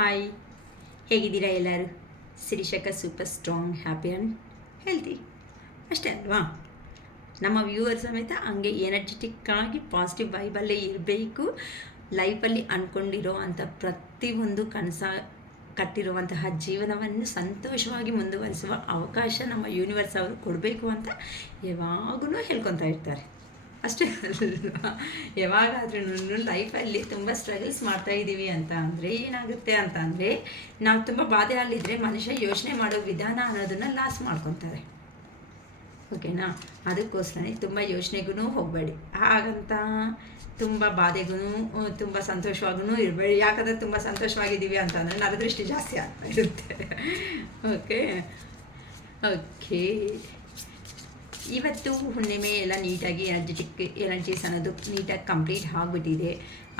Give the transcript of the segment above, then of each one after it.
Hi, ಹೇಗಿದ್ದೀರಾ ಎಲ್ಲರೂ? ಶಿರೀಷಕ super strong, happy and healthy ಅಷ್ಟೇ ಅಲ್ವಾ? ನಮ್ಮ ವ್ಯೂವರ್ ಸಮೇತ ಹಂಗೆ ಎನರ್ಜೆಟಿಕ್ ಆಗಿ ಪಾಸಿಟಿವ್ ವೈಬಲ್ಲೇ ಇರಬೇಕು. ಲೈಫಲ್ಲಿ ಅಂದ್ಕೊಂಡಿರೋ ಅಂಥ ಪ್ರತಿಯೊಂದು ಕಟ್ಟಿರುವಂತಹ ಜೀವನವನ್ನು ಸಂತೋಷವಾಗಿ ಮುಂದುವರಿಸುವ ಅವಕಾಶ ನಮ್ಮ ಯೂನಿವರ್ಸ್ ಅವರು ಕೊಡಬೇಕು ಅಂತ ಯಾವಾಗಲೂ ಹೇಳ್ಕೊತಾ ಇರ್ತಾರೆ. ಅಷ್ಟೇ ಅಲ್ವಾ? ಯಾವಾಗಾದ್ರೂ ಲೈಫಲ್ಲಿ ತುಂಬ ಸ್ಟ್ರಗಲ್ಸ್ ಮಾಡ್ತಾಯಿದ್ದೀವಿ ಅಂತ ಅಂದರೆ ಏನಾಗುತ್ತೆ ಅಂತ ಅಂದರೆ, ನಾವು ತುಂಬ ಬಾಧೆಯಲ್ಲಿದ್ದರೆ ಮನುಷ್ಯ ಯೋಚನೆ ಮಾಡೋ ವಿಧಾನ ಅನ್ನೋದನ್ನು ಲಾಸ್ ಮಾಡ್ಕೊತಾರೆ. ಓಕೆನಾ? ಅದಕ್ಕೋಸ್ಕರ ತುಂಬ ಯೋಚನೆಗೂ ಹೋಗಬೇಡಿ. ಹಾಗಂತ ತುಂಬ ಬಾಧೆಗೂ ತುಂಬ ಸಂತೋಷವಾಗೂ ಇರಬೇಡಿ. ಯಾಕಂದರೆ ತುಂಬ ಸಂತೋಷವಾಗಿದ್ದೀವಿ ಅಂತಂದರೆ ನರದೃಷ್ಟಿ ಜಾಸ್ತಿ ಆಗ್ತಾ ಇರುತ್ತೆ. ಓಕೆ ಓಕೆ ಇವತ್ತು ಹುಣ್ಣಿಮೆ ಎಲ್ಲ ನೀಟಾಗಿ ಎನರ್ಜೀಸ್ ಅನ್ನೋದು ನೀಟಾಗಿ ಕಂಪ್ಲೀಟ್ ಆಗಿಬಿಟ್ಟಿದೆ.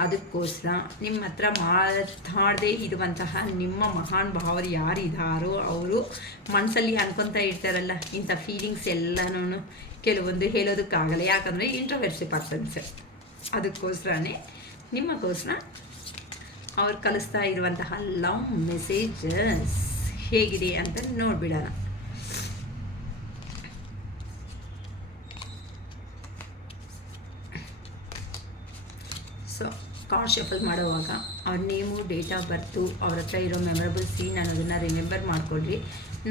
ಅದಕ್ಕೋಸ್ಕರ ನಿಮ್ಮ ಹತ್ರ ಮಾತಾಡದೇ ಇರುವಂತಹ ನಿಮ್ಮ ಮಹಾನ್ ಭಾವರು ಯಾರಿದ್ದಾರೋ ಅವರು ಮನಸ್ಸಲ್ಲಿ ಅನ್ಕೊತಾ ಇರ್ತಾರಲ್ಲ, ಇಂಥ ಫೀಲಿಂಗ್ಸ್ ಎಲ್ಲನೂ ಕೆಲವೊಂದು ಹೇಳೋದಕ್ಕಾಗಲ್ಲ. ಯಾಕಂದರೆ ಇಂಟ್ರೋವರ್ಸಿ ಪರ್ಸನ್ಸ್. ಅದಕ್ಕೋಸ್ಕರನೇ ನಿಮಗೋಸ್ಕರ ಅವ್ರು ಕಲಿಸ್ತಾ ಇರುವಂತಹ ಲವ್ ಮೆಸೇಜಸ್ ಹೇಗಿದೆ ಅಂತ ನೋಡಿಬಿಡೋಣ. ಸೊ ಕಾರ್ಡ್ ಶಫಲ್ ಮಾಡುವಾಗ ಅವ್ರ ನೇಮು, ಡೇಟ್ ಆಫ್ ಬರ್ತು, ಅವ್ರ ಹತ್ರ ಇರೋ ಮೆಮೊರಬಲ್ ಸೀನ್ ಅನ್ನೋದನ್ನು ರಿಮೆಂಬರ್ ಮಾಡಿಕೊಡ್ರಿ.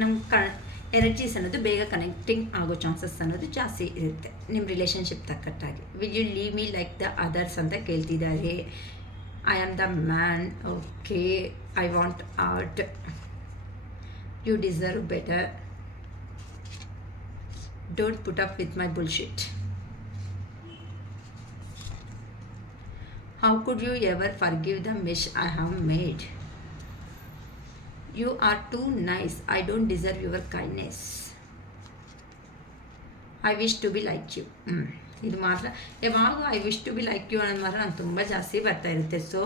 ನಮ್ಮ ಎನರ್ಜೀಸ್ ಅನ್ನೋದು ಬೇಗ ಕನೆಕ್ಟಿಂಗ್ ಆಗೋ ಚಾನ್ಸಸ್ ಅನ್ನೋದು ಜಾಸ್ತಿ ಇರುತ್ತೆ ನಿಮ್ಮ ರಿಲೇಷನ್ಶಿಪ್ ತಕ್ಕಟ್ಟಾಗಿ. Will you leave me like the others ಅಂತ ಕೇಳ್ತಿದ್ದಾರೆ. I am the man. Okay, I want art. You deserve better. Don't put up with my bullshit. How could you ever forgive the mess I have made? You are too nice. I don't deserve your kindness. I wish to be like you. ಇದು ಮಾತ್ರ ಯಾವಾಗ I wish to be like you ಅನ್ನೋದು ಮಾತ್ರ ನಾನು ತುಂಬ ಜಾಸ್ತಿ ಬರ್ತಾ ಇರುತ್ತೆ. ಸೊ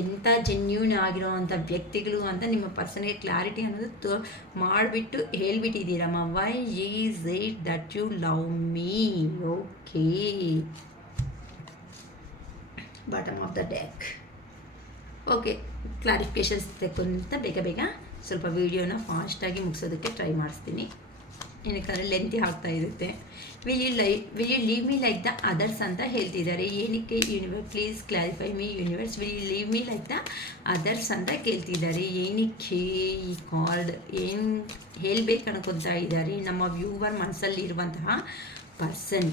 ಎಂಥ ಜೆನ್ಯೂನ್ ಆಗಿರೋವಂಥ ವ್ಯಕ್ತಿಗಳು ಅಂತ ನಿಮ್ಮ ಪರ್ಸನ್ಗೆ ಕ್ಲಾರಿಟಿ ಅನ್ನೋದು ಮಾಡಿಬಿಟ್ಟು ಹೇಳ್ಬಿಟ್ಟಿದ್ದೀರಮ್ಮ. Why is it that you love me? Okay, bottom of the deck. Okay, clarifications ತೆಕ್ಕೊಂತ ಬೇಗ ಸ್ವಲ್ಪ ವೀಡಿಯೋನ ಫಾಸ್ಟಾಗಿ ಮುಗಿಸೋದಕ್ಕೆ ಟ್ರೈ ಮಾಡಿಸ್ತೀನಿ. ಏನಕ್ಕಂದರೆ ಲೆಂತಿ ಆಗ್ತಾ ಇರುತ್ತೆ. Will you leave me like the others ಅಂತ ಹೇಳ್ತಿದ್ದಾರೆ. ಏನಕ್ಕೆ universe? Please clarify me universe. Will you leave me like the others ಅಂತ ಕೇಳ್ತಿದ್ದಾರೆ. ಏನಕ್ಕೆ ಈ ಕಾರ್ಡ್ ಏನು ಹೇಳಬೇಕು ಅನ್ಕೊತಾ ಇದ್ದಾರೆ ನಮ್ಮ ವ್ಯೂವರ್ ಮನಸ್ಸಲ್ಲಿರುವಂತಹ person?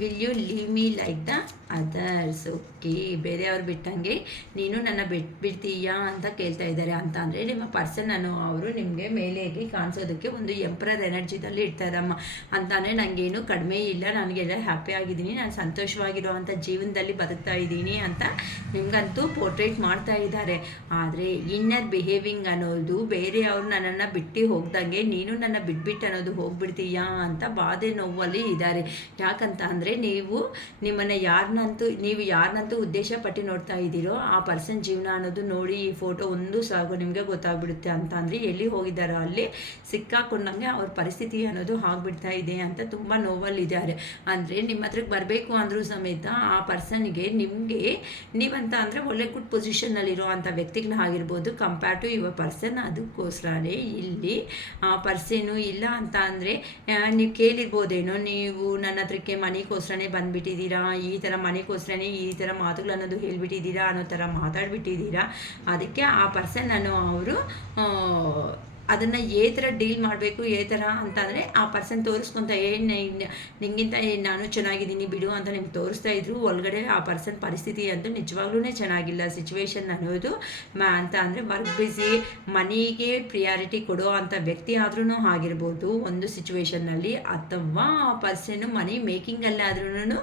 Will you leave me like the others. Okay, ಬೇರೆಯವ್ರು ಬಿಟ್ಟಂಗೆ ನೀನು ನನ್ನ ಬಿಡ್ತೀಯಾ ಅಂತ ಕೇಳ್ತಾ ಇದ್ದಾರೆ. ಅಂತ ಅಂದರೆ ನಿಮ್ಮ ಪರ್ಸನ್ ಅವರು ನಿಮಗೆ ಮೇಲೆಗೆ ಕಾಣಿಸೋದಕ್ಕೆ ಒಂದು ಎಂಪ್ರರ್ ಎನರ್ಜಿದಲ್ಲಿ ಇರ್ತಾರಮ್ಮ. ಅಂತಂದರೆ ನನಗೇನು ಕಡಿಮೆ ಇಲ್ಲ, ನನಗೆಲ್ಲ ಹ್ಯಾಪಿ ಆಗಿದ್ದೀನಿ, ನಾನು ಸಂತೋಷವಾಗಿರೋ ಅಂಥ ಜೀವನದಲ್ಲಿ ಬದುಕ್ತಾ ಇದ್ದೀನಿ ಅಂತ ನಿಮಗಂತೂ ಪೋರ್ಟ್ರೇಟ್ ಮಾಡ್ತಾ ಇದ್ದಾರೆ. ಆದರೆ ಇನ್ನರ್ ಬಿಹೇವಿಂಗ್ ಅನ್ನೋದು ಬೇರೆಯವರು ನನ್ನನ್ನು ಬಿಟ್ಟು ಹೋಗ್ದಂಗೆ ನೀನು ನನ್ನ ಬಿಟ್ಬಿಟ್ಟು ಅನ್ನೋದು ಹೋಗ್ಬಿಡ್ತೀಯಾ ಅಂತ ಬಾಧೆ ನೋವಲ್ಲಿ ಇದ್ದಾರೆ. ಯಾಕಂತ ಅಂದರೆ ನೀವು ಯಾರನ್ನಂತೂ ಉದ್ದೇಶ ಪಟ್ಟು ನೋಡ್ತಾ ಇದ್ದೀರೋ ಆ ಪರ್ಸನ್ ಜೀವನ ಅನ್ನೋದು ನೋಡಿ ಈ ಫೋಟೋ ಒಂದು ಸಾಗು ನಿಮಗೆ ಗೊತ್ತಾಗ್ಬಿಡುತ್ತೆ. ಅಂತ ಅಂದರೆ ಎಲ್ಲಿ ಹೋಗಿದ್ದಾರೋ ಅಲ್ಲಿ ಸಿಕ್ಕಾಕೊಂಡಂಗೆ ಅವ್ರ ಪರಿಸ್ಥಿತಿ ಅನ್ನೋದು ಆಗಿಬಿಡ್ತಾ ಇದೆ ಅಂತ ತುಂಬ ನೋವಲ್ಲಿದ್ದಾರೆ. ಅಂದರೆ ನಿಮ್ಮ ಹತ್ರಕ್ಕೆ ಬರಬೇಕು ಅಂದರೂ ಸಮೇತ ಆ ಪರ್ಸನ್ಗೆ ನಿಮಗೆ ನೀವಂತ ಅಂದರೆ ಒಳ್ಳೆ ಗುಡ್ ಪೊಸಿಷನ್ನಲ್ಲಿರೋ ಅಂಥ ವ್ಯಕ್ತಿಗಳಾಗಿರ್ಬೋದು ಕಂಪೇರ್ ಟು ಯುವರ್ ಪರ್ಸನ್. ಅದಕ್ಕೋಸ್ಕರನೇ ಇಲ್ಲಿ ಆ ಪರ್ಸನು ಇಲ್ಲ ಅಂತ ಅಂದರೆ ನೀವು ಕೇಳಿರ್ಬೋದೇನೋ, ನೀವು ನನ್ನ ಹತ್ರಕ್ಕೆ ಮನೆಗೋಸ್ಕರನೇ ಬಂದುಬಿಟ್ಟಿದ್ದೀರಾ, ಈ ಥರ ಮನೆಗೋಸ್ಕರನೇ ಈ ಥರ ಮಾತುಗಳು ಅನ್ನೋದು ಹೇಳ್ಬಿಟ್ಟಿದ್ದೀರಾ ಅನ್ನೋ ಥರ ಮಾತಾಡ್ಬಿಟ್ಟಿದ್ದೀರಾ. ಅದಕ್ಕೆ ಆ ಪರ್ಸನ್ ಅವರು ಅದನ್ನು ಥರ ಡೀಲ್ ಮಾಡಬೇಕು ಥರ ಅಂತಂದರೆ ಆ ಪರ್ಸನ್ ತೋರಿಸ್ಕೊತ ನಿಂಗಿಂತ ನಾನು ಚೆನ್ನಾಗಿದ್ದೀನಿ ಬಿಡು ಅಂತ ನಿಮ್ಗೆ ತೋರಿಸ್ತಾ ಇದ್ರು. ಒಳಗಡೆ ಆ ಪರ್ಸನ್ ಪರಿಸ್ಥಿತಿ ಅಂತೂ ನಿಜವಾಗ್ಲೂ ಚೆನ್ನಾಗಿಲ್ಲ. ಸಿಚುವೇಶನ್ ಅನ್ನೋದು ಅಂತ ಅಂದರೆ ವರ್ಕ್ ಬ್ಯುಸಿ, ಮನಿಗೆ ಪ್ರಿಯಾರಿಟಿ ಕೊಡೋ ಅಂಥ ವ್ಯಕ್ತಿ ಆದ್ರೂ ಆಗಿರ್ಬೋದು ಒಂದು ಸಿಚುವೇಶನ್ನಲ್ಲಿ, ಅಥವಾ ಆ ಪರ್ಸನ್ನು ಮನಿ ಮೇಕಿಂಗಲ್ಲಾದ್ರೂ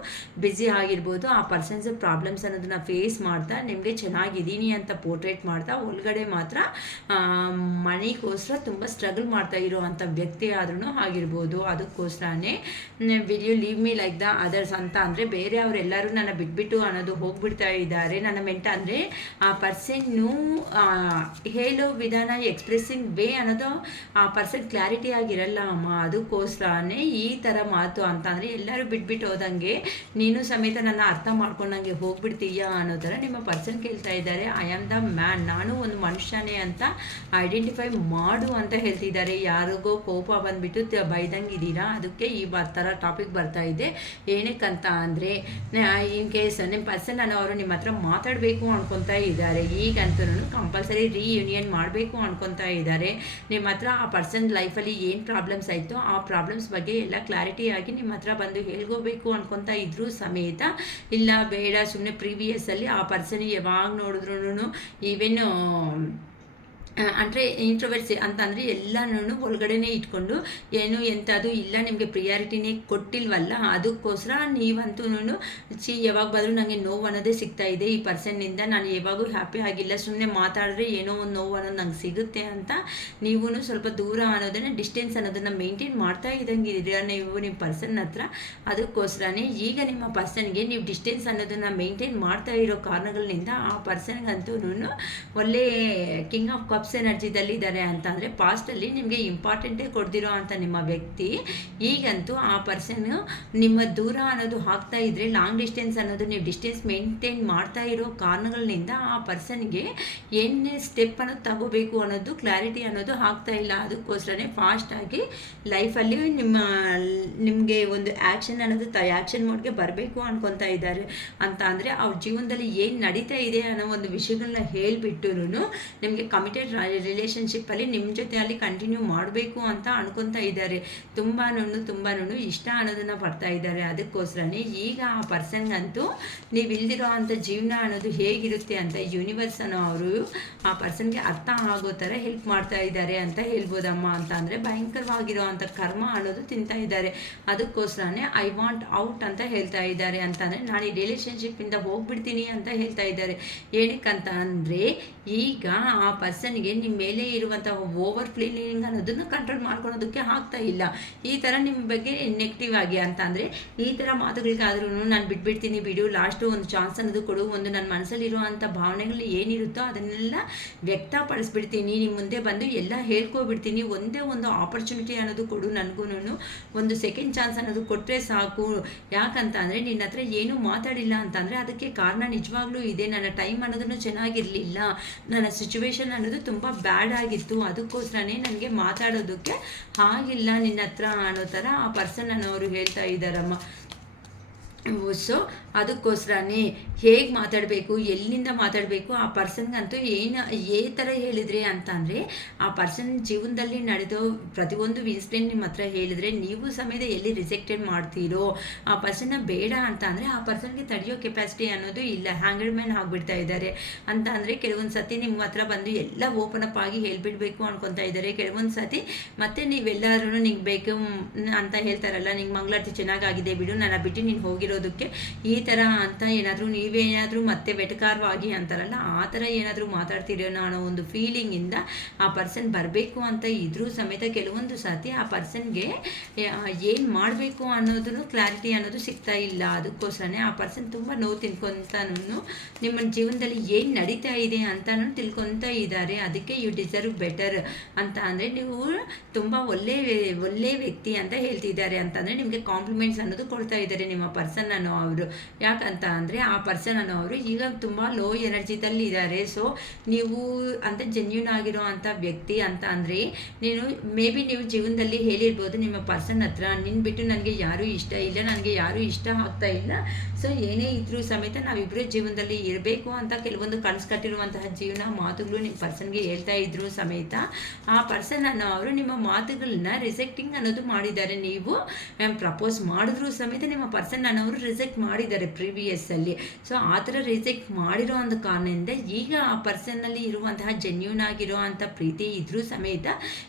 ಬ್ಯುಸಿ ಆಗಿರ್ಬೋದು. ಆ ಪರ್ಸನ್ಸ್ ಪ್ರಾಬ್ಲಮ್ಸ್ ಅನ್ನೋದನ್ನ ಫೇಸ್ ಮಾಡ್ತಾ ನಿಮಗೆ ಚೆನ್ನಾಗಿದ್ದೀನಿ ಅಂತ ಪೋರ್ಟ್ರೇಟ್ ಮಾಡ್ತಾ ಒಳಗಡೆ ಮಾತ್ರ ಮನಿಗೋಸ್ಕರ ಅನ್ನೋದಕ್ಕೋಸ್ಕರ ತುಂಬ ಸ್ಟ್ರಗಲ್ ಮಾಡ್ತಾ ಇರೋವಂಥ ವ್ಯಕ್ತಿ ಆದ್ರೂ ಆಗಿರ್ಬೋದು. ಅದಕ್ಕೋಸ್ಕರನೇ will you leave me like the others ಅಂತ ಅಂದರೆ ಬೇರೆ ಅವರೆಲ್ಲರೂ ನನ್ನ ಬಿಟ್ಬಿಟ್ಟು ಅನ್ನೋದು ಹೋಗ್ಬಿಡ್ತಾ ಇದ್ದಾರೆ. ನನ್ನ ಅಂದರೆ ಆ ಪರ್ಸನ್ನು ಹೇಳೋ ವಿಧಾನ, ಎಕ್ಸ್ಪ್ರೆಸ್ಸಿಂಗ್ ವೇ ಅನ್ನೋದು ಆ ಪರ್ಸನ್ ಕ್ಲಾರಿಟಿ ಆಗಿರಲ್ಲ ಅಮ್ಮ. ಅದಕ್ಕೋಸ್ಕರನೇ ಈ ಥರ ಮಾತು ಅಂತ ಅಂದರೆ ಎಲ್ಲರೂ ಬಿಟ್ಬಿಟ್ಟು ಹೋದಂಗೆ ನೀನು ಸಮೇತ ನನ್ನ ಅರ್ಥ ಮಾಡ್ಕೊಂಡಂಗೆ ಹೋಗ್ಬಿಡ್ತೀಯಾ ಅನ್ನೋ ಥರ ನಿಮ್ಮ ಪರ್ಸನ್ ಕೇಳ್ತಾ ಇದ್ದಾರೆ. ಐ ಆಮ್ ದ ಮ್ಯಾನ್, ನಾನು ಒಂದು ಮನುಷ್ಯನೇ ಅಂತ ಐಡೆಂಟಿಫೈ ಮಾಡು ಅಂತ ಹೇಳ್ತಿದ್ದಾರೆ. ಯಾರಿಗೋ ಕೋಪ ಬಂದುಬಿಟ್ಟು ಬೈದಂಗಿದ್ದೀರಾ, ಅದಕ್ಕೆ ಈ ಥರ ಟಾಪಿಕ್ ಬರ್ತಾ ಇದೆ. ಏನಕ್ಕಂತ ಅಂದರೆ ಇನ್ ಕೇಸ್ ನಿಮ್ಮ ಪರ್ಸನ್ ಅನ್ನೋರು ನಿಮ್ಮ ಹತ್ರ ಮಾತಾಡಬೇಕು ಅನ್ಕೊತಾ ಇದ್ದಾರೆ. ಈಗಂತೂ ಕಂಪಲ್ಸರಿ ರೀಯೂನಿಯನ್ ಮಾಡಬೇಕು ಅನ್ಕೊತಾ ಇದ್ದಾರೆ. ನಿಮ್ಮ ಹತ್ರ ಆ ಪರ್ಸನ್ ಲೈಫಲ್ಲಿ ಏನು ಪ್ರಾಬ್ಲಮ್ಸ್ ಆಯಿತು ಆ ಪ್ರಾಬ್ಲಮ್ಸ್ ಬಗ್ಗೆ ಎಲ್ಲ ಕ್ಲಾರಿಟಿಯಾಗಿ ನಿಮ್ಮ ಹತ್ರ ಬಂದು ಹೇಳ್ಕೋಬೇಕು ಅನ್ಕೊತಾ ಇದ್ರೂ ಸಮೇತ ಇಲ್ಲ ಬೇಡ ಸುಮ್ಮನೆ ಪ್ರೀವಿಯಸ್ಸಲ್ಲಿ ಆ ಪರ್ಸನ್ ಯಾವಾಗ ನೋಡಿದ್ರು ಈವೆನ್ ಅಂದರೆ ಇಂಟ್ರೋವರ್ಟ್ಸ್ ಅಂತ ಅಂದರೆ ಎಲ್ಲನೂ ಒಳಗಡೆನೇ ಇಟ್ಕೊಂಡು ಏನು ಎಂಥದ್ದು ಇಲ್ಲ ನಿಮಗೆ ಪ್ರಿಯಾರಿಟಿನೇ ಕೊಟ್ಟಿಲ್ವಲ್ಲ, ಅದಕ್ಕೋಸ್ಕರ ನೀವಂತೂ ಯಾವಾಗ ಬಂದರೂ ನನಗೆ ನೋವು ಅನ್ನೋದೇ ಸಿಗ್ತಾ ಇದೆ ಈ ಪರ್ಸನ್ನಿಂದ, ನಾನು ಯಾವಾಗೂ ಹ್ಯಾಪಿ ಆಗಿಲ್ಲ, ಸುಮ್ಮನೆ ಮಾತಾಡಿದ್ರೆ ಏನೋ ಒಂದು ನೋವು ಅನ್ನೋದು ನಂಗೆ ಸಿಗುತ್ತೆ ಅಂತ ನೀವು ಸ್ವಲ್ಪ ದೂರ ಅನ್ನೋದನ್ನು ಡಿಸ್ಟೆನ್ಸ್ ಅನ್ನೋದನ್ನು ಮೇಂಟೈನ್ ಮಾಡ್ತಾ ಇದ್ದಂಗಿದ್ದೀರಾ ನೀವು ನಿಮ್ಮ ಪರ್ಸನ್ ಹತ್ರ. ಅದಕ್ಕೋಸ್ಕರನೇ ಈಗ ನಿಮ್ಮ ಪರ್ಸನ್ಗೆ ನೀವು ಡಿಸ್ಟೆನ್ಸ್ ಅನ್ನೋದನ್ನು ಮೇಂಟೈನ್ ಮಾಡ್ತಾ ಇರೋ ಕಾರಣಗಳಿಂದ ಆ ಪರ್ಸನ್ಗಂತೂ ಒಳ್ಳೆ ಕಿಂಗ್ ಆಫ್ ಕಪ್ಸ್ ಎನರ್ಜಿದಲ್ಲಿದ್ದಾರೆ ಅಂತ ಅಂದರೆ ಪಾಸ್ಟಲ್ಲಿ ನಿಮಗೆ ಇಂಪಾರ್ಟೆಂಟೇ ಕೊಡ್ದಿರೋ ಅಂತ ನಿಮ್ಮ ವ್ಯಕ್ತಿ ಈಗಂತೂ ಆ ಪರ್ಸನ್ ನಿಮ್ಮ ದೂರ ಅನ್ನೋದು ಆಗ್ತಾ ಇದ್ರೆ ಲಾಂಗ್ ಡಿಸ್ಟೆನ್ಸ್ ಅನ್ನೋದು ನೀವು ಡಿಸ್ಟೆನ್ಸ್ ಮೇಂಟೈನ್ ಮಾಡ್ತಾ ಇರೋ ಕಾರಣಗಳಿಂದ ಆ ಪರ್ಸನ್ಗೆ ಏನೇ ಸ್ಟೆಪ್ ಅನ್ನೋದು ತಗೋಬೇಕು ಅನ್ನೋದು ಕ್ಲಾರಿಟಿ ಅನ್ನೋದು ಆಗ್ತಾ ಇಲ್ಲ. ಅದಕ್ಕೋಸ್ಕರನೇ ಫಾಸ್ಟಾಗಿ ಲೈಫಲ್ಲಿ ನಿಮಗೆ ಒಂದು ಆ್ಯಕ್ಷನ್ ಅನ್ನೋದು ಆ್ಯಕ್ಷನ್ ಮೋಡ್ಗೆ ಬರಬೇಕು ಅನ್ಕೊತಾ ಇದ್ದಾರೆ ಅಂತ ಅಂದರೆ ಅವ್ರ ಜೀವನದಲ್ಲಿ ಏನು ನಡೀತಾ ಇದೆ ಅನ್ನೋ ಒಂದು ವಿಷಯಗಳನ್ನ ಹೇಳಿಬಿಟ್ಟು ನಿಮಗೆ ಕಮಿಟೆಡ್ ರಿಲೇಷನ್ಶಿಪ್ಪಲ್ಲಿ ನಿಮ್ಮ ಜೊತೆ ಅಲ್ಲಿ ಕಂಟಿನ್ಯೂ ಮಾಡಬೇಕು ಅಂತ ಅನ್ಕೊತಾ ಇದ್ದಾರೆ. ತುಂಬಾ ಇಷ್ಟ ಅನ್ನೋದನ್ನು ಪಡ್ತಾ ಇದ್ದಾರೆ. ಅದಕ್ಕೋಸ್ಕರನೇ ಈಗ ಆ ಪರ್ಸನ್ಗಂತೂ ನೀವು ಇಲ್ದಿರೋ ಅಂಥ ಜೀವನ ಅನ್ನೋದು ಹೇಗಿರುತ್ತೆ ಅಂತ ಯೂನಿವರ್ಸ್ ಅನ್ನೋ ಅವರು ಆ ಪರ್ಸನ್ಗೆ ಅರ್ಥ ಆಗೋ ಥರ ಹೆಲ್ಪ್ ಮಾಡ್ತಾ ಇದ್ದಾರೆ ಅಂತ ಹೇಳ್ಬೋದಮ್ಮ. ಅಂತ ಅಂದರೆ ಭಯಂಕರವಾಗಿರೋ ಅಂಥ ಕರ್ಮ ಅನ್ನೋದು ತಿಂತಾ ಇದ್ದಾರೆ. ಅದಕ್ಕೋಸ್ಕರನೇ ಐ ವಾಂಟ್ ಔಟ್ ಅಂತ ಹೇಳ್ತಾ ಇದ್ದಾರೆ. ಅಂತಂದರೆ ನಾನು ಈ ರಿಲೇಷನ್ಶಿಪ್ಪಿಂದ ಹೋಗ್ಬಿಡ್ತೀನಿ ಅಂತ ಹೇಳ್ತಾ ಇದ್ದಾರೆ. ಏನಕ್ಕಂತ ಅಂದರೆ ಈಗ ಆ ಪರ್ಸನ್ಗೆ ನಿಮ್ಮ ಮೇಲೆ ಇರುವಂಥ ಓವರ್ ಫೀಲಿಂಗ್ ಅನ್ನೋದನ್ನು ಕಂಟ್ರೋಲ್ ಮಾಡ್ಕೊಳೋದಕ್ಕೆ ಆಗ್ತಾ ಇಲ್ಲ. ಈ ಥರ ನಿಮ್ಮ ಬಗ್ಗೆ ನೆಗೆಟಿವ್ ಆಗಿ ಅಂತ ಅಂದರೆ ಈ ಥರ ಮಾತುಗಳಿಗಾದ್ರೂ ನಾನು ಬಿಟ್ಬಿಡ್ತೀನಿ ಬಿಡು, ಲಾಸ್ಟು ಒಂದು ಚಾನ್ಸ್ ಅನ್ನೋದು ಕೊಡು, ಒಂದು ನನ್ನ ಮನಸ್ಸಲ್ಲಿರುವಂಥ ಭಾವನೆಗಳು ಏನಿರುತ್ತೋ ಅದನ್ನೆಲ್ಲ ವ್ಯಕ್ತಪಡಿಸ್ಬಿಡ್ತೀನಿ, ನಿಮ್ಮ ಮುಂದೆ ಬಂದು ಎಲ್ಲ ಹೇಳ್ಕೊಬಿಡ್ತೀನಿ, ಒಂದೇ ಒಂದು ಆಪರ್ಚುನಿಟಿ ಅನ್ನೋದು ಕೊಡು, ನನಗೂ ಒಂದು ಸೆಕೆಂಡ್ ಚಾನ್ಸ್ ಅನ್ನೋದು ಕೊಟ್ಟರೆ ಸಾಕು. ಯಾಕಂತ ಅಂದರೆ ನಿನ್ನ ಹತ್ರ ಏನೂ ಮಾತಾಡಿಲ್ಲ ಅಂತಂದರೆ ಅದಕ್ಕೆ ಕಾರಣ ನಿಜವಾಗ್ಲೂ ಇದೆ. ನನ್ನ ಟೈಮ್ ಅನ್ನೋದನ್ನು ಚೆನ್ನಾಗಿರಲಿಲ್ಲ, ನನ್ನ ಸಿಚುವೇಶನ್ ಅನ್ನೋದು ತುಂಬ ಬ್ಯಾಡ್ ಆಗಿತ್ತು, ಅದಕ್ಕೋಸ್ಕರನೇ ನನಗೆ ಮಾತಾಡೋದಕ್ಕೆ ಆಗಿಲ್ಲ ನಿನ್ನ ಹತ್ರ ಅನ್ನೋ ಥರ ಆ ಪರ್ಸನ್ ಅನ್ನೋರು ಹೇಳ್ತಾ ಇದ್ದಾರಮ್ಮ. ಸೊ ಅದಕ್ಕೋಸ್ಕರನೇ ಹೇಗೆ ಮಾತಾಡಬೇಕು, ಎಲ್ಲಿಂದ ಮಾತಾಡಬೇಕು, ಆ ಪರ್ಸನ್ಗಂತೂ ಏ ಥರ ಹೇಳಿದ್ರಿ ಅಂತಂದರೆ ಆ ಪರ್ಸನ್ ಜೀವನದಲ್ಲಿ ನಡೆದೋ ಪ್ರತಿಯೊಂದು ಇನ್ಸಿಡೆಂಟ್ ನಿಮ್ಮ ಹತ್ರ ಹೇಳಿದರೆ ನೀವು ಸಮೇತ ಎಲ್ಲಿ ರಿಜೆಕ್ಟೆಡ್ ಮಾಡ್ತೀರೋ, ಆ ಪರ್ಸನ್ನ ಬೇಡ ಅಂತ ಅಂದರೆ ಆ ಪರ್ಸನ್ಗೆ ತಡೆಯೋ ಕೆಪಾಸಿಟಿ ಅನ್ನೋದು ಇಲ್ಲ, ಹ್ಯಾಂಗರ್ಡ್ ಮ್ಯಾನ್ ಆಗಿಬಿಡ್ತಾ ಇದ್ದಾರೆ. ಅಂತ ಅಂದರೆ ಕೆಲವೊಂದು ಸತಿ ನಿಮ್ಮ ಹತ್ರ ಬಂದು ಎಲ್ಲ ಓಪನ್ ಅಪ್ ಆಗಿ ಹೇಳ್ಬಿಡ್ಬೇಕು ಅನ್ಕೊತಾ ಇದ್ದಾರೆ. ಕೆಲವೊಂದು ಸತಿ ಮತ್ತೆ ನೀವೆಲ್ಲರೂ ನಿಂಗೆ ಬೇಕು ಅಂತ ಹೇಳ್ತಾರಲ್ಲ, ನಿಂಗೆ ಮಂಗಳಾರತಿ ಚೆನ್ನಾಗಾಗಿದೆ ಬಿಡು, ನನ್ನ ಬಿಟ್ಟು ನೀನು ಹೋಗಿರೋದಕ್ಕೆ ಈ ಥರ ಅಂತ ಏನಾದರೂ ನೀವೇನಾದರೂ ಮತ್ತೆ ವೆಟಕಾರವಾಗಿ ಅಂತಾರಲ್ಲ ಆ ಥರ ಏನಾದರೂ ಮಾತಾಡ್ತೀರೋ ಅನ್ನೋ ಒಂದು ಫೀಲಿಂಗಿಂದ ಆ ಪರ್ಸನ್ ಬರಬೇಕು ಅಂತ ಇದ್ರೂ ಸಮೇತ ಕೆಲವೊಂದು ಸಾತಿ ಆ ಪರ್ಸನ್ಗೆ ಏನು ಮಾಡಬೇಕು ಅನ್ನೋದನ್ನು ಕ್ಲಾರಿಟಿ ಅನ್ನೋದು ಸಿಗ್ತಾ ಇಲ್ಲ. ಅದಕ್ಕೋಸ್ಕರನೇ ಆ ಪರ್ಸನ್ ತುಂಬ ನೋವು ತಿನ್ಕೊತಾನು ನಿಮ್ಮ ಜೀವನದಲ್ಲಿ ಏನು ನಡೀತಾ ಇದೆ ಅಂತಲೂ ತಿಳ್ಕೊತಾ ಇದ್ದಾರೆ. ಅದಕ್ಕೆ ಯು ಡಿಸರ್ವ್ ಬೆಟರ್ ಅಂತ ಅಂದರೆ ನೀವು ತುಂಬ ಒಳ್ಳೆ ವ್ಯಕ್ತಿ ಅಂತ ಹೇಳ್ತಿದ್ದಾರೆ. ಅಂತಂದರೆ ನಿಮಗೆ ಕಾಂಪ್ಲಿಮೆಂಟ್ಸ್ ಅನ್ನೋದು ಕೊಡ್ತಾ ಇದ್ದಾರೆ ನಿಮ್ಮ ಪರ್ಸನ್ ಅನ್ನೋ ಅವರು. ಯಾಕಂತ ಅಂದರೆ ಆ ಪರ್ಸನ್ ಅನ್ನೋರು ಈಗ ತುಂಬ ಲೋ ಎನರ್ಜಿದಲ್ಲಿ ಇದ್ದಾರೆ. ಸೊ ನೀವು ಅಂತ ಜೆನ್ಯೂನ್ ಆಗಿರೋ ಅಂಥ ವ್ಯಕ್ತಿ ಅಂತ ಅಂದರೆ ನೀವು ಜೀವನದಲ್ಲಿ ಹೇಳಿರ್ಬೋದು ನಿಮ್ಮ ಪರ್ಸನ್ ಹತ್ರ, ನಿನ್ನ ಬಿಟ್ಟು ನನಗೆ ಯಾರೂ ಇಷ್ಟ ಇಲ್ಲ, ನನಗೆ ಯಾರೂ ಇಷ್ಟ ಆಗ್ತಾ ಇಲ್ಲ, ಸೊ ಏನೇ ಇದ್ರೂ ಸಮೇತ ನಾವಿಬ್ಬರೇ ಜೀವನದಲ್ಲಿ ಇರಬೇಕು ಅಂತ ಕೆಲವೊಂದು ಕನಸು ಕಟ್ಟಿರುವಂತಹ ಜೀವನ ಮಾತುಗಳು ನಿಮ್ಮ ಪರ್ಸನ್ಗೆ ಹೇಳ್ತಾ ಇದ್ರು ಸಮೇತ ಆ ಪರ್ಸನ್ ಅನ್ನೋರು ನಿಮ್ಮ ಮಾತುಗಳನ್ನ ರಿಜೆಕ್ಟಿಂಗ್ ಅನ್ನೋದು ಮಾಡಿದ್ದಾರೆ. ನೀವು ಪ್ರಪೋಸ್ ಮಾಡಿದ್ರು ಸಮೇತ ನಿಮ್ಮ ಪರ್ಸನ್ ಅನ್ನೋರು ರಿಜೆಕ್ಟ್ ಮಾಡಿದ್ದಾರೆ. ಪ್ರೀವಿಯಸ್ಸಲ್ಲಿ. ಸೊ ಆ ಥರ ರಿಜೆಕ್ಟ್ ಮಾಡಿರೋ ಒಂದು ಕಾರಣದಿಂದ ಈಗ ಆ ಪರ್ಸನ್ನಲ್ಲಿ ಇರುವಂತಹ ಜೆನ್ಯೂನ್ ಆಗಿರೋ ಅಂಥ ಪ್ರೀತಿ ಇದ್ರೂ ಸಮೇತ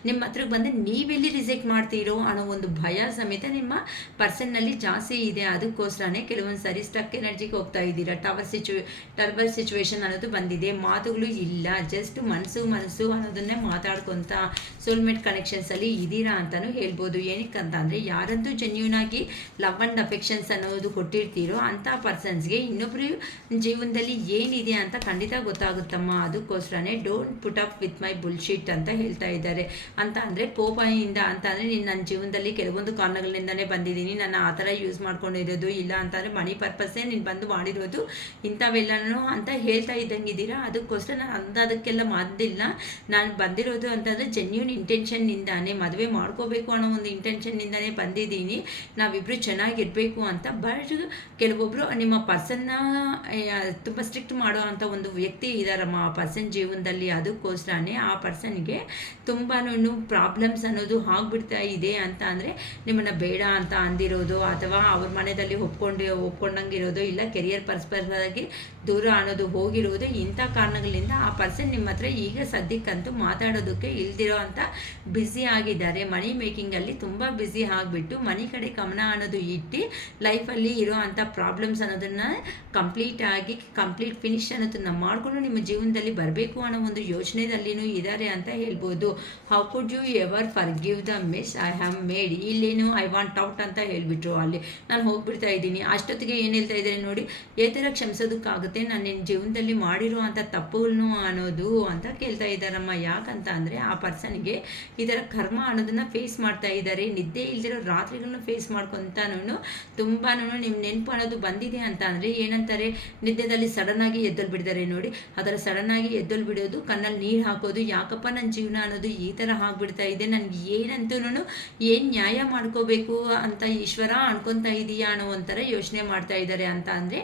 ನಿಮ್ಮ ಹತ್ರಕ್ಕೆ ಬಂದು ನೀವೆಲ್ಲಿ ರಿಜೆಕ್ಟ್ ಮಾಡ್ತೀರೋ ಅನ್ನೋ ಒಂದು ಭಯ ಸಮೇತ ನಿಮ್ಮ ಪರ್ಸನ್ನಲ್ಲಿ ಜಾಸ್ತಿ ಇದೆ. ಅದಕ್ಕೋಸ್ಕರನೇ ಕೆಲವೊಂದು ಸರಿ ಸ್ಟಕ್ ಎನರ್ಜಿಗೆ ಹೋಗ್ತಾ ಇದ್ದೀರಾ. ಟರ್ಬಲ್ ಸಿಚುವೇಶನ್ ಅನ್ನೋದು ಬಂದಿದೆ. ಮಾತುಗಳು ಇಲ್ಲ, ಜಸ್ಟ್ ಮನಸ್ಸು ಅನ್ನೋದನ್ನೇ ಮಾತಾಡ್ಕೊತ ಸೋಲ್ಮೇಟ್ ಕನೆಕ್ಷನ್ಸಲ್ಲಿ ಇದ್ದೀರಾ ಅಂತಲೂ ಹೇಳ್ಬೋದು. ಏನಕ್ಕಂತ ಅಂದರೆ ಯಾರಂತೂ ಜೆನ್ಯೂನ್ ಆಗಿ ಲವ್ ಆ್ಯಂಡ್ ಅಫೆಕ್ಷನ್ಸ್ ಅನ್ನೋದು ಕೊಟ್ಟಿರ್ತೀರೋ ಅಂಥ ಪರ್ಸನ್ಸ್ಗೆ ಇನ್ನೊಬ್ಬರು ಜೀವನದಲ್ಲಿ ಏನಿದೆ ಅಂತ ಖಂಡಿತ ಗೊತ್ತಾಗುತ್ತಮ್ಮ. ಅದಕ್ಕೋಸ್ಕರನೇ don't put up with my bullshit ಅಂತ ಹೇಳ್ತಾ ಇದ್ದಾರೆ. ಅಂತ ಅಂದರೆ ಕೋಪದಿಂದ ಅಂತ ಅಂದರೆ ನೀನು ನನ್ನ ಜೀವನದಲ್ಲಿ ಕೆಲವೊಂದು ಕಾರಣಗಳಿಂದನೇ ಬಂದಿದ್ದೀನಿ, ನಾನು ಆ ಥರ ಯೂಸ್ ಮಾಡ್ಕೊಂಡಿರೋದು, ಇಲ್ಲ ಅಂತಂದರೆ ಮನಿ ಪರ್ಪಸ್ಸೇ ನೀನು ಬಂದು ಮಾಡಿರೋದು, ಇಂಥವೆಲ್ಲನೂ ಅಂತ ಹೇಳ್ತಾ ಇದ್ದಂಗಿದ್ದೀರಾ. ಅದಕ್ಕೋಸ್ಕರ ನಾನು ಅಂದದಕ್ಕೆಲ್ಲ ಮಾತಿಲ್ಲ. ನಾನು ಬಂದಿರೋದು ಅಂತಂದರೆ ಜೆನ್ಯೂನ್ ಇಂಟೆನ್ಷನ್ನಿಂದಾನೇ, ಮದುವೆ ಮಾಡ್ಕೋಬೇಕು ಅನ್ನೋ ಒಂದು ಇಂಟೆನ್ಷನ್ನಿಂದನೇ ಬಂದಿದ್ದೀನಿ, ನಾವಿಬ್ಬರು ಚೆನ್ನಾಗಿರಬೇಕು ಅಂತ. ಬಟ್ ಕೆಲವೊಬ್ಬರು ನಿಮ್ಮ ಪರ್ಸನ್ನ ತುಂಬ ಸ್ಟ್ರಿಕ್ಟ್ ಮಾಡೋ ಅಂಥ ಒಂದು ವ್ಯಕ್ತಿ ಇದ್ದಾರಮ್ಮ ಆ ಪರ್ಸನ್ ಜೀವನದಲ್ಲಿ. ಅದಕ್ಕೋಸ್ಕರನೇ ಆ ಪರ್ಸನ್ಗೆ ತುಂಬಾ ಪ್ರಾಬ್ಲಮ್ಸ್ ಅನ್ನೋದು ಆಗಿಬಿಡ್ತಾ ಇದೆ. ಅಂತ ಅಂದರೆ ನಿಮ್ಮನ್ನು ಬೇಡ ಅಂತ ಅಂದಿರೋದು, ಅಥವಾ ಅವ್ರ ಮನೆಯಲ್ಲಿ ಒಪ್ಕೊಂಡಂಗಿರೋದು, ಇಲ್ಲ ಕೆರಿಯರ್ ಪರ್ಸ್ಪರಾಗಿ ದೂರ ಅನ್ನೋದು ಹೋಗಿರೋದು, ಇಂಥ ಕಾರಣಗಳಿಂದ ಆ ಪರ್ಸನ್ ನಿಮ್ಮ ಹತ್ರ ಈಗ ಸದ್ಯಕ್ಕಂತೂ ಮಾತಾಡೋದಕ್ಕೆ ಇಲ್ದಿರೋ ಅಂತ ಬ್ಯುಸಿ ಆಗಿದ್ದಾರೆ. ಮನಿ ಮೇಕಿಂಗಲ್ಲಿ ತುಂಬ ಬ್ಯುಸಿ ಆಗಿಬಿಟ್ಟು ಮನಿ ಕಡೆ ಗಮನ ಅನ್ನೋದು ಇಟ್ಟು ಲೈಫಲ್ಲಿ ಇರೋ ಅಂಥ ಪ್ರಾಬ್ಲಮ್ಸ್ ಅನ್ನೋದನ್ನು ಕಂಪ್ಲೀಟ್ ಫಿನಿಶ್ ಅನ್ನೋದನ್ನು ಮಾಡಿಕೊಂಡು ನಿಮ್ಮ ಜೀವನದಲ್ಲಿ ಬರಬೇಕು ಅನ್ನೋ ಒಂದು ಯೋಚನೆದಲ್ಲಿನೂ ಇದ್ದಾರೆ ಅಂತ ಹೇಳ್ಬೋದು. How could you ever forgive the miss I have made. ಇಲ್ಲೇನು ಐ ವಾಂಟ್ ಔಟ್ ಅಂತ ಹೇಳಿಬಿಟ್ರು. ಅಲ್ಲಿ ನಾನು ಹೋಗ್ಬಿಡ್ತಾ ಇದ್ದೀನಿ. ಅಷ್ಟೊತ್ತಿಗೆ ಏನು ಹೇಳ್ತಾ ಇದ್ದಾರೆ ನೋಡಿ, ಏ ಥರ ಕ್ಷಮಿಸೋದಕ್ಕಾಗುತ್ತೆ ನಾನು ನಿನ್ನ ಜೀವನದಲ್ಲಿ ಮಾಡಿರೋ ಅಂಥ ತಪ್ಪುಗಳನ್ನು ಅನ್ನೋದು ಅಂತ ಕೇಳ್ತಾ ಇದ್ದಾರಮ್ಮ. ಯಾಕಂತ ಅಂದರೆ ಆ ಪರ್ಸನ್ಗೆ ಇದರ ಕರ್ಮ ಅನ್ನೋದನ್ನು ಫೇಸ್ ಮಾಡ್ತಾ ಇದ್ದಾರೆ. ನಿದ್ದೆ ಇಲ್ದಿರೋ ರಾತ್ರಿಗಳನ್ನ ಫೇಸ್ ಮಾಡ್ಕೊತಾನು ತುಂಬಾ ನಿಮ್ಮ ನೆನಪು ಅನ್ನೋದು ಬಂದಿದೆ. ಅಂತ ಅಂದರೆ ಏನಂತಾರೆ, ನಿದ್ದೆದಲ್ಲಿ ಸಡನ್ನಾಗಿ ಎದ್ದೊಲ್ ಬಿಡ್ತಾರೆ ನೋಡಿ, ಅದರ ಸಡನ್ನಾಗಿ ಎದ್ದೊಲ್ ಬಿಡೋದು, ಕಣ್ಣಲ್ಲಿ ನೀರು ಹಾಕೋದು, ಯಾಕಪ್ಪ ನನ್ನ ಜೀವನ ಅನ್ನೋದು ಈ ಥರ ಆಗಿಬಿಡ್ತಾ ಇದೆ, ನನಗೆ ಏನಂತೂ ಏನು ನ್ಯಾಯ ಮಾಡ್ಕೋಬೇಕು ಅಂತ ಈಶ್ವರ ಅನ್ಕೊತಾ ಇದೆಯಾ ಅನ್ನೋ ಒಂಥರ ಯೋಚನೆ ಮಾಡ್ತಾ ಇದ್ದಾರೆ. ಅಂತ ಅಂದರೆ